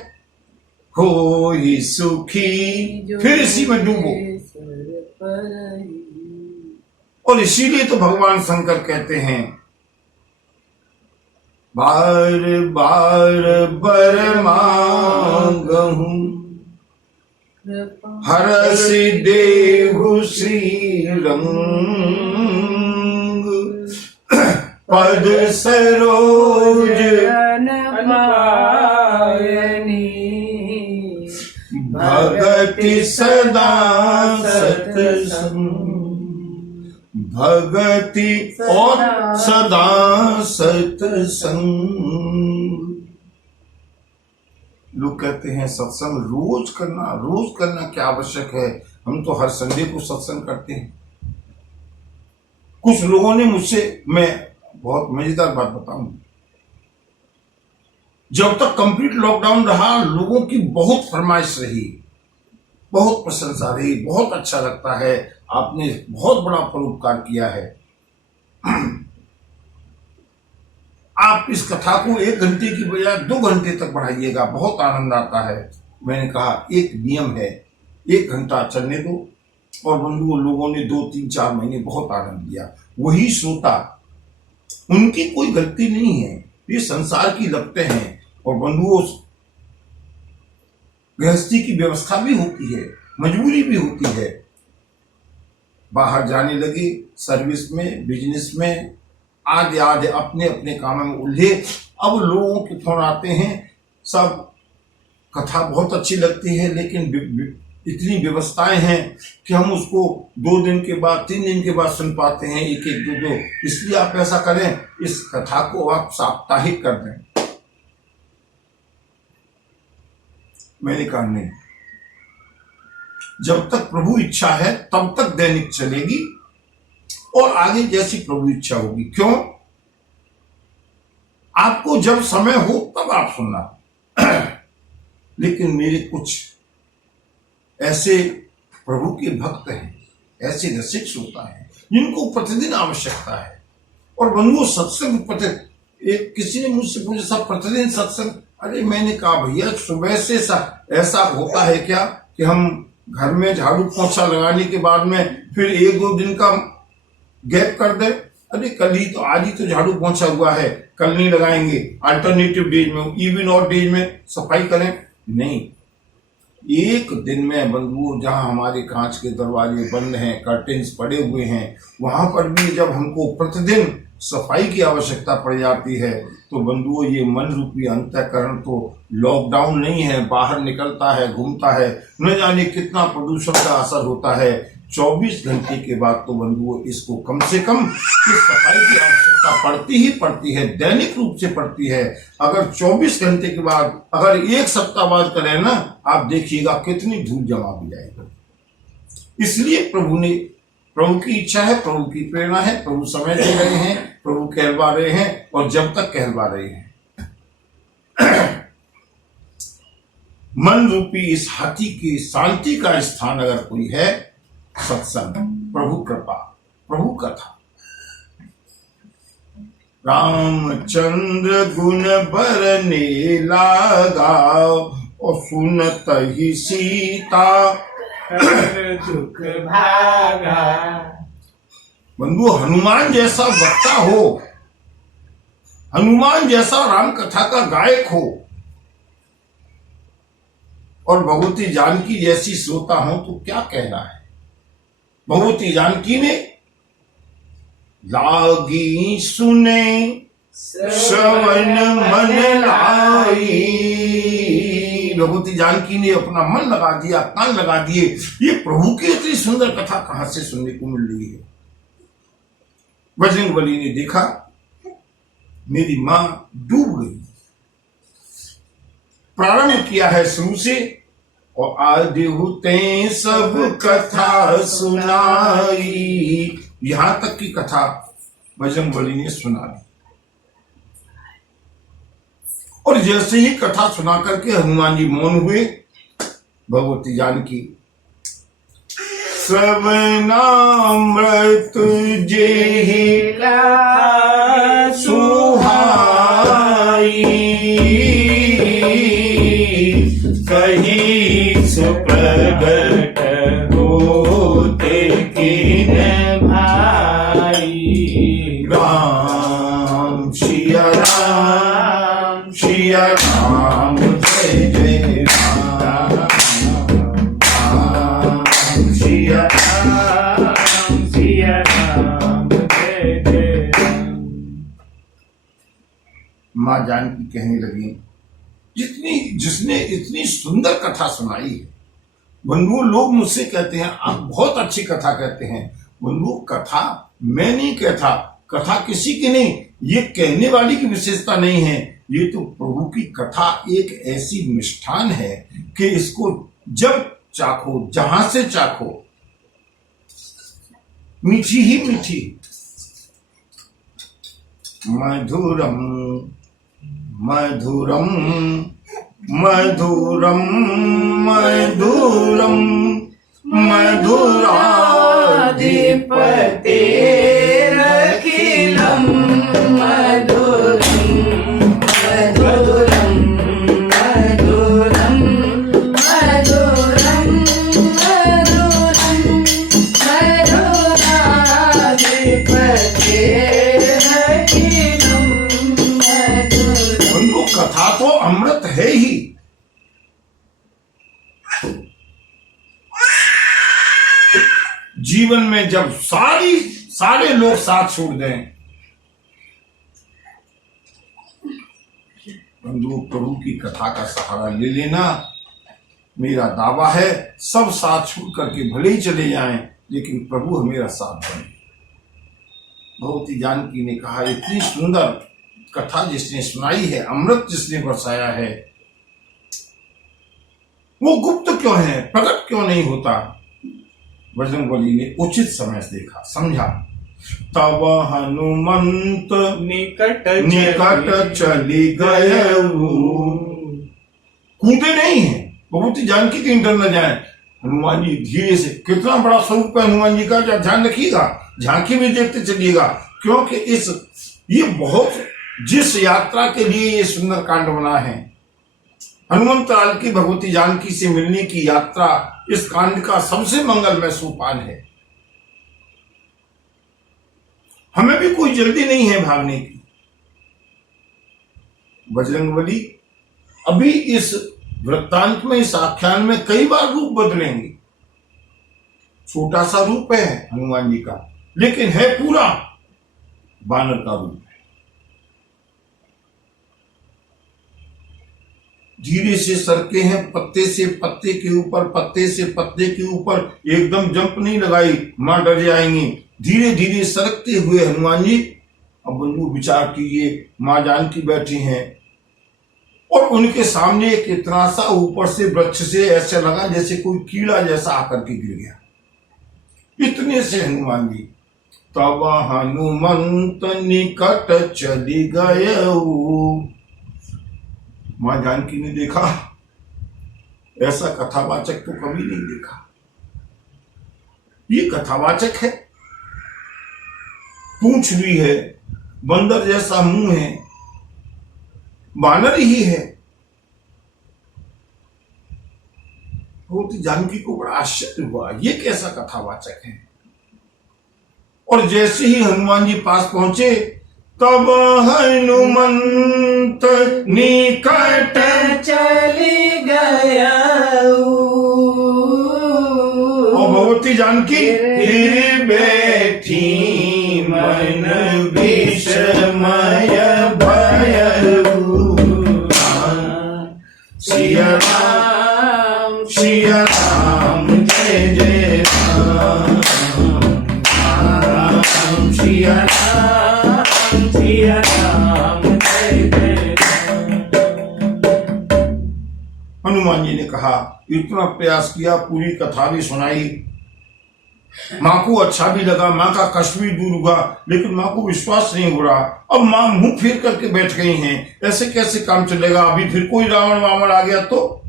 हो ही सुखी, फिर इसी में डूबो। और इसीलिए तो भगवान शंकर कहते हैं, बार बार बर मांगहूं हरस देहु श्री रंग, पद सरोज भगति सदा सत्संग, भगति और सदा सत्संग। लोग कहते हैं सत्संग रोज करना, रोज करना क्या आवश्यक है? हम तो हर संडे को सत्संग करते हैं। कुछ लोगों ने मुझसे, मैं बहुत मजेदार बात बताऊं, जब तक कंप्लीट लॉकडाउन रहा, लोगों की बहुत फरमाइश रही, बहुत प्रशंसा रही, बहुत अच्छा लगता है, आपने बहुत बड़ा परोपकार किया है। आप इस कथा को 1 घंटे की बजाय 2 घंटे तक बढ़ाइएगा, बहुत आनंद आता है। मैंने कहा एक नियम है, 1 घंटा चलने दो। और बंधुओं, लोगों ने 2, 3, 4 महीने बहुत आनंद लिया। वही श्रोता, उनकी कोई गलती नहीं है, ये संसार की लपटें हैं। और बंधुओं, गृहस्थी की व्यवस्था भी होती है, मजबूरी भी होती है, बाहर जाने लगे, सर्विस में, बिजनेस में, आधे आधे अपने अपने कामों में उलझे। अब लोगों के फोन आते हैं, सब कथा बहुत अच्छी लगती है, लेकिन इतनी व्यवस्थाएं हैं कि हम उसको 2 दिन के बाद, 3 दिन के बाद सुन पाते हैं, 1-1, 2-2। इसलिए आप ऐसा करें, इस कथा को आप साप्ताहिक कर दें। मैंने कहा नहीं, जब तक प्रभु इच्छा है तब तक दैनिक चलेगी, और आगे जैसी प्रभु इच्छा होगी। क्यों? आपको जब समय हो तब आप सुनना। लेकिन मेरे कुछ ऐसे प्रभु के भक्त हैं, ऐसे रसिक श्रोता हैं, जिनको प्रतिदिन आवश्यकता है। और बंधुओं, सत्संग एक किसी ने मुझसे पूछा, सब प्रतिदिन सत्संग? अरे मैंने कहा भैया, सुबह से ऐसा होता है क्या कि हम घर में झाड़ू पोछा लगाने के बाद में फिर 1-2 दिन का गैप कर दे? अरे कल ही तो, आज ही तो झाड़ू पोछा हुआ है, कल नहीं लगाएंगे, अल्टरनेटिव डेज में, इवन और डेज में सफाई करें? नहीं, एक दिन में बंधुओं, जहां हमारे कांच के दरवाजे बंद हैं, कर्टेन्स पड़े हुए हैं, वहां पर भी जब हमको प्रतिदिन सफाई की आवश्यकता पड़ जाती है, तो बंधुओं, ये मन रूपी अंतःकरण तो लॉकडाउन नहीं है, बाहर निकलता है, घूमता है, न जाने कितना प्रदूषण का असर होता है। 24 घंटे के बाद तो बंधुओं इसको कम से कम इस सफाई की आवश्यकता पड़ती ही पड़ती है, दैनिक रूप से पड़ती है। अगर 24 घंटे के बाद, अगर एक सप्ताह बाद करें ना, आप देखिएगा कितनी धूल जमा भी जाएगी। इसलिए प्रभु की इच्छा है, प्रभु की प्रेरणा है, प्रभु समय दे रहे हैं, प्रभु कहलवा रहे हैं, और जब तक कहलवा रहे हैं। मन रूपी इस हाथी की शांति का स्थान अगर कोई है, सत्संग, प्रभु कृपा, प्रभु कथा। रामचंद्र गुण बरने लागा, और सुनत ही सीता दुख भागा। बंधु, हनुमान जैसा वक्ता हो, हनुमान जैसा राम कथा का गायक हो, और भगवती जानकी जैसी श्रोता हो, तो क्या कहना है। भगवती जानकी ने लागी सुने श्रवण मन लाई, भगवती जानकी ने अपना मन लगा दिया, कान लगा दिए। ये प्रभु की इतनी सुंदर कथा कहां से सुनने को मिल रही है। बजरंगबली ने देखा मेरी मां डूब गई। प्रारंभ किया है शुरू से, और आदि होते सब कथा सुनाई, यहां तक की कथा बजरंगबली ने सुना दी। और जैसे ही कथा सुना करके हनुमान जी मौन हुए, भगवती जानकी श्रवणामृत जेहिला सुहाई, कहीं सुप्रगट होते कीन भाई। राम सिया राम, सिया राम, जय जय राम, राम सिया राम, सिया राम, जय जय राम। मां जानकी कहने लगी, जिसने इतनी सुंदर कथा सुनाई है। बंधुओं, लोग मुझसे कहते हैं आप बहुत अच्छी कथा कहते हैं। बंधुओं, कथा मैं नहीं कहता, कथा किसी की नहीं, ये कहने वाली की विशेषता नहीं है। ये तो प्रभु की कथा एक ऐसी मिष्ठान है कि इसको जब चाखो, जहां से चाखो, मीठी ही मीठी। मधुरम मधुरम मधुरम मधुरम मधुराधिपतेरखिलं मधुरं मधुरं मधुरं मधुरं मधुरं मधुराधिपतेरखिलं मधुरं। उनको कथा तो अमृत है ही। जीवन में जब सारे लोग साथ छोड़ दें, बंधु प्रभु की कथा का सहारा ले लेना। मेरा दावा है सब साथ छोड़ करके भले ही चले जाएं, लेकिन प्रभु हमेरा साथ बने। भगवती जानकी ने कहा, इतनी सुंदर कथा जिसने सुनाई है, अमृत जिसने बरसाया है, वो गुप्त क्यों है, प्रकट क्यों नहीं होता। बजरंगबली ने उचित समय से देखा, समझा। तब हनुमंत निकट चली गए, कूदे नहीं है। भगवती जानकी कहीं डर न जाए। हनुमान जी धीरे से, कितना बड़ा स्वरूप है हनुमान जी का, ध्यान रखिएगा, झांकी में देखते चलिएगा, क्योंकि ये बहुत, जिस यात्रा के लिए ये सुंदर कांड बना है, हनुमंत लाल की भगवती जानकी से मिलने की यात्रा, इस कांड का सबसे मंगलमय सोपान है। हमें भी कोई जल्दी नहीं है भागने की। बजरंगबली अभी इस वृत्तांत में, इस आख्यान में कई बार रूप बदलेंगे। छोटा सा रूप है हनुमान जी का, लेकिन है पूरा बानर का रूप है। धीरे से सरके हैं, पत्ते से पत्ते के ऊपर, पत्ते से पत्ते के ऊपर, एकदम जंप नहीं लगाई, मां डर जाएंगी। धीरे धीरे सरकते हुए हनुमान जी, अब बंधु विचार कीजिए, मां जानकी बैठी हैं और उनके सामने एक इतना सा ऊपर से वृक्ष से ऐसा लगा जैसे कोई कीड़ा जैसा आकर के गिर गया। इतने से हनुमान जी, तब हनुमंत निकट चली गए। मां जानकी ने देखा, ऐसा कथावाचक तो कभी नहीं देखा। ये कथावाचक है, पूंछ भी है, बंदर जैसा मुंह है, बानर ही है। बहुत जानकी को बड़ा आश्चर्य हुआ, ये कैसा कथावाचक है। और जैसे ही हनुमान जी पास पहुंचे, तब हनुमंत निकट चली गया। और भगवती जानकी फिर बैठी, मन विस्मय भयउ। सिया राम, सिया राम, जय जय राम, राम सिया राम, सिया राम, जय जय राम। हनुमान जी ने कहा, इतना प्रयास किया, पूरी कथा भी सुनाई, मां को अच्छा भी लगा, मां का कष्ट भी दूर हुआ, लेकिन मां को विश्वास नहीं हो रहा। अब मां मुंह फेर करके बैठ गई हैं, ऐसे कैसे काम चलेगा, अभी फिर कोई रावण वावण आ गया तो।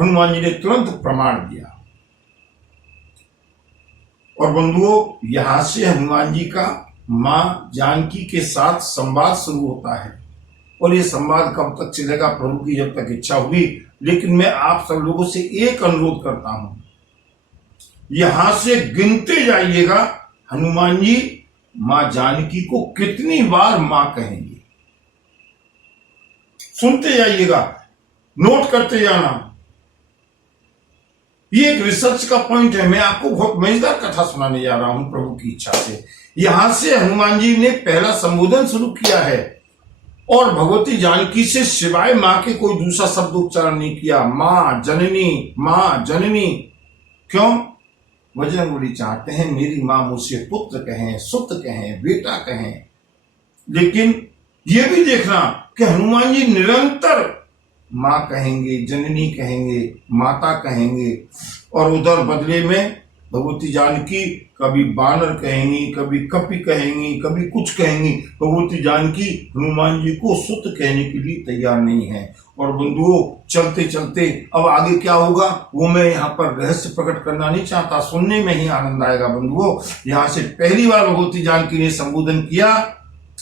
हनुमान जी ने तुरंत प्रमाण दिया। और बंधुओं, यहां से हनुमान जी का मां जानकी के साथ संवाद शुरू होता है। और ये संवाद कब तक चलेगा, प्रभु की जब तक इच्छा हुई। लेकिन मैं आप सब लोगों से एक अनुरोध करता हूं, यहां से गिनते जाइएगा हनुमान जी मां जानकी को कितनी बार मां कहेंगे। सुनते जाइएगा, नोट करते जाना। ये एक रिसर्च का पॉइंट है। मैं आपको बहुत मजेदार कथा सुनाने जा रहा हूं प्रभु की इच्छा से। यहां से हनुमान जी ने पहला संबोधन शुरू किया है और भगवती जानकी से सिवाय मां के कोई दूसरा शब्द उच्चारण नहीं किया। मां जननी, मां जननी। क्यों? बजरंगबली चाहते हैं मेरी मां मुझसे पुत्र कहें, सुत कहें, बेटा कहें। लेकिन यह भी देखना कि हनुमान जी निरंतर मां कहेंगे, जननी कहेंगे, माता कहेंगे। और उधर बदले में भगवती जानकी कभी बानर कहेंगी, कभी कपि कहेंगी, कभी कुछ कहेंगी। भगवती जानकी हनुमान जी को सुत कहने के लिए तैयार नहीं है। और बंधुओं, चलते चलते अब आगे क्या होगा वो मैं यहाँ पर रहस्य प्रकट करना नहीं चाहता, सुनने में ही आनंद आएगा। बंधुओं, यहाँ से पहली बार भगवती जानकी ने संबोधन किया,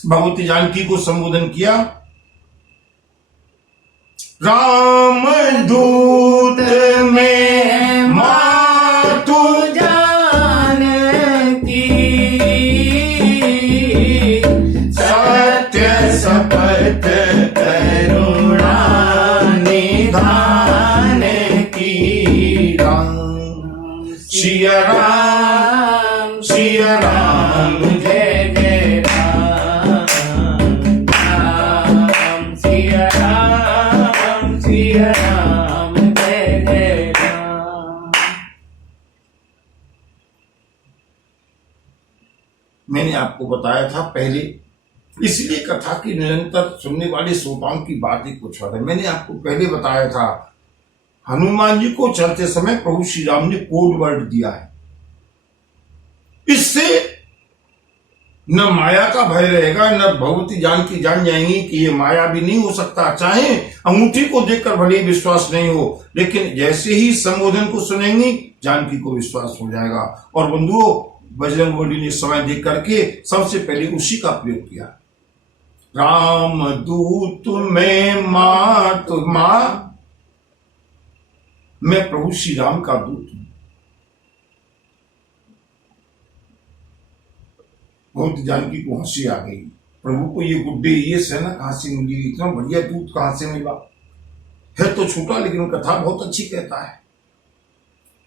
भगवती जानकी को संबोधन किया, राम दूत में मातु जानकी, सत्य शपथ करुणा निधान की। राम सिया राम, सिया राम, जय जय राम, राम सिया राम, सिया राम, जय जय राम। मैंने आपको बताया था पहले, इसलिए कथा की निरंतर सुनने वाले श्रोताओं की बात ही कुछ और है। मैंने आपको पहले बताया था हनुमान जी को चलते समय प्रभु श्री राम ने कोड वर्ड दिया है। इससे न माया का भय रहेगा, न भगवती जानकी जान जाएंगी कि ये माया भी नहीं हो सकता। चाहे अंगूठी को देखकर भले विश्वास नहीं हो, लेकिन जैसे ही संबोधन को सुनेंगी जानकी को विश्वास हो जाएगा। और बंधुओं, बजरंगबली ने समय देख करके सबसे पहले उसी का प्रयोग किया। राम दूत में मात, मां मैं प्रभु श्री राम का दूत हूं। बहुत जानकी को हंसी आ गई, प्रभु को ये गुड्डे, ये सेना कहां से मिली, इतना बढ़िया दूत कहां से मिला। है तो छोटा लेकिन कथा बहुत अच्छी कहता है।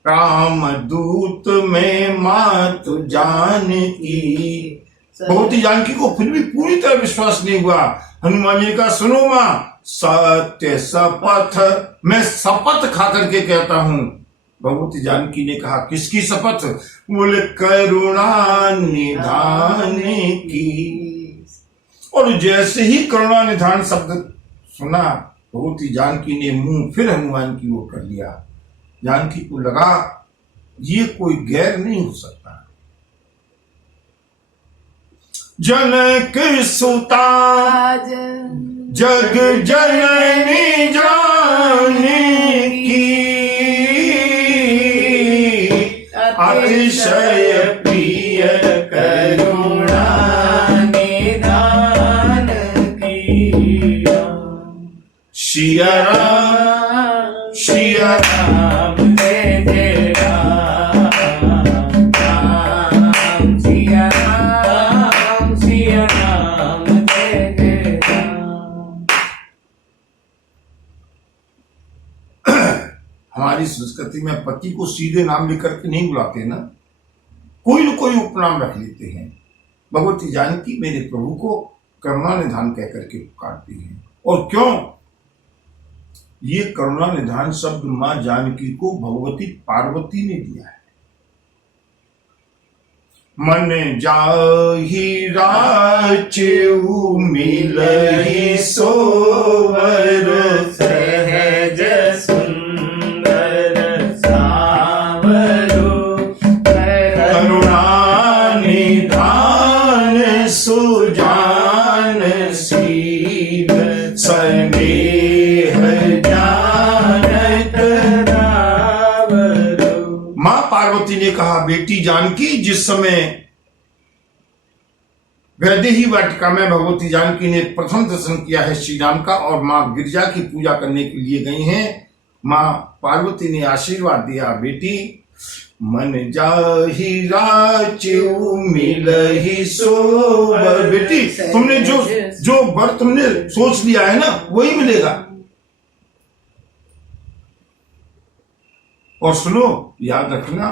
राम दूत में मात जानकी। भगवती जानकी को फिर भी पूरी तरह विश्वास नहीं हुआ। हनुमान जी का सुनो मां, सत्य शपथ, मैं शपथ खा करके कहता हूं। भगवती जानकी ने कहा किसकी शपथ? बोले करुणा निधान की। और जैसे ही करुणा निधान शब्द सुना, भगवती जानकी ने मुंह फिर हनुमान की ओर कर लिया। जानकी को लगा ये कोई गैर नहीं हो सकता। जनक सुता जग जननी जानकी, अतिशय प्रिय करुणा निधान की। सिया राम सिया राम जय जय राम, राम सिया राम, सिया राम जय जय राम। हमारी संस्कृति में पति को सीधे नाम लेकर के नहीं बुलाते ना, कोई न कोई उपनाम रख लेते हैं। भगवती जानकी मेरे प्रभु को करुणा निधान कह करके पुकारती हैं। और क्यों? ये करुणा निधान शब्द मां जानकी को भगवती पार्वती ने दिया है। मन जाहि राचेउ मिलहि सोवर, सहज सुंदर सावरो, करुणा निधान सुजान शील, स्नेह जानत रावरो। मां पार्वती ने कहा बेटी जानकी, जिस समय वैदेही वाटिका में भगवती जानकी ने प्रथम दर्शन किया है श्री राम का, और मां गिरजा की पूजा करने के लिए गई हैं, मां पार्वती ने आशीर्वाद दिया बेटी मन जाहि राचेउ मिलहि सोवर। बेटी तुमने जो वर तुमने सोच लिया है ना, वही मिलेगा। और सुनो, याद रखना,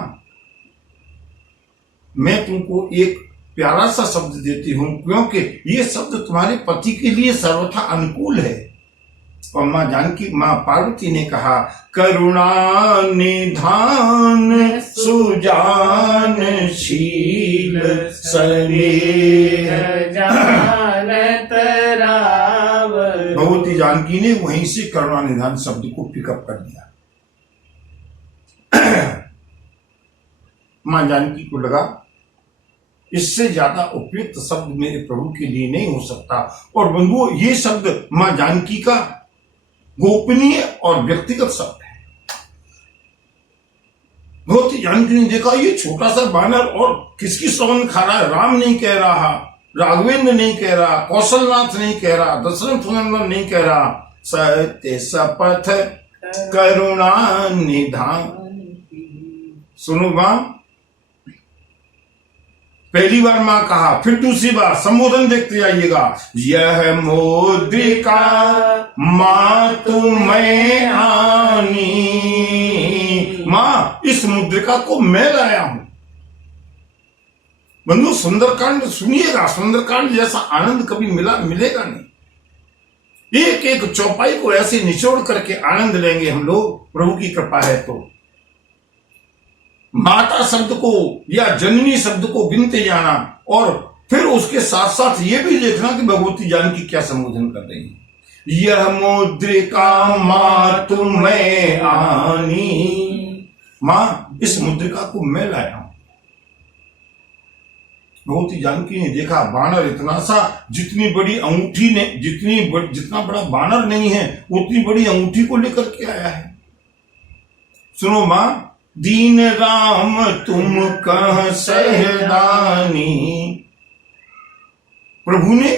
मैं तुमको एक प्यारा सा शब्द देती हूं, क्योंकि ये शब्द तुम्हारे पति के लिए सर्वथा अनुकूल है। और मां जानकी, मां पार्वती ने कहा करुणा निधान सुजान शील, स्नेह जानत रावरो। भगवती जानकी ने वहीं से करुणा निधान शब्द को पिकअप कर लिया। मां जानकी को लगा इससे ज्यादा उपयुक्त शब्द मेरे प्रभु के लिए नहीं हो सकता। और बंधुओं, ये शब्द मां जानकी का गोपनीय और व्यक्तिगत शब्द है। भगवती जानकी ने देखा ये छोटा सा बानर और किसकी सौगंध खा रहा है। राम नहीं कह रहा, राघवेंद्र नहीं कह रहा, कौशलनाथ नहीं कह रहा, दशरथ नंदन नहीं कह रहा, सत्य शपथ करुणा निधान। सुनो मां, पहली बार मां कहा, फिर दूसरी बार संबोधन देखते जाइएगा। यह मुद्रिका मां तुम्हें आनी, मां इस मुद्रिका को मैं लाया हूं। बंधु, सुंदरकांड सुनिएगा, सुंदरकांड जैसा आनंद कभी मिलेगा नहीं। एक एक चौपाई को ऐसे निचोड़ करके आनंद लेंगे हम लोग, प्रभु की कृपा है तो। माता शब्द को या जननी शब्द को गिनते जाना, और फिर उसके साथ साथ ये भी देखना कि भगवती जानकी क्या संबोधन कर रही है। यह मुद्रिका मां तुम्हें आनी, मां इस मुद्रिका को मैं लाया हूं। भगवती जानकी ने देखा बानर इतना सा, जितनी बड़ी अंगूठी ने, जितना बड़ा बानर नहीं है उतनी बड़ी अंगूठी को लेकर के आया है। सुनो मां, दीन राम तुम कह सहदानी, प्रभु ने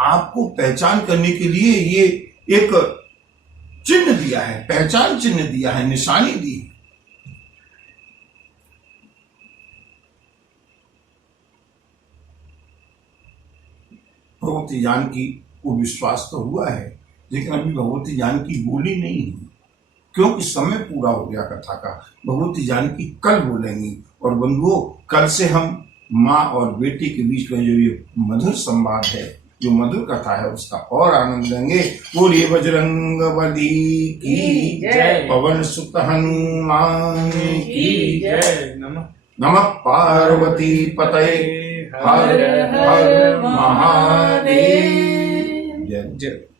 आपको पहचान करने के लिए ये एक चिन्ह दिया है, पहचान चिन्ह दिया है, निशानी दी है। भगवती जानकी को विश्वास तो हुआ है, लेकिन अभी भगवती जानकी बोली नहीं है, क्योंकि समय पूरा हो गया कथा का। भगवती जानकी कल बोलेंगी। और बंधुओं, कल से हम माँ और बेटी के बीच में जो ये मधुर संवाद है जो मधुर कथा है उसका और आनंद लेंगे। बोलिए बजरंग बली की जय। पवन सुत हनुमान की जय। नमः नमः पार्वती पतये हर हर महादेव। जय जय।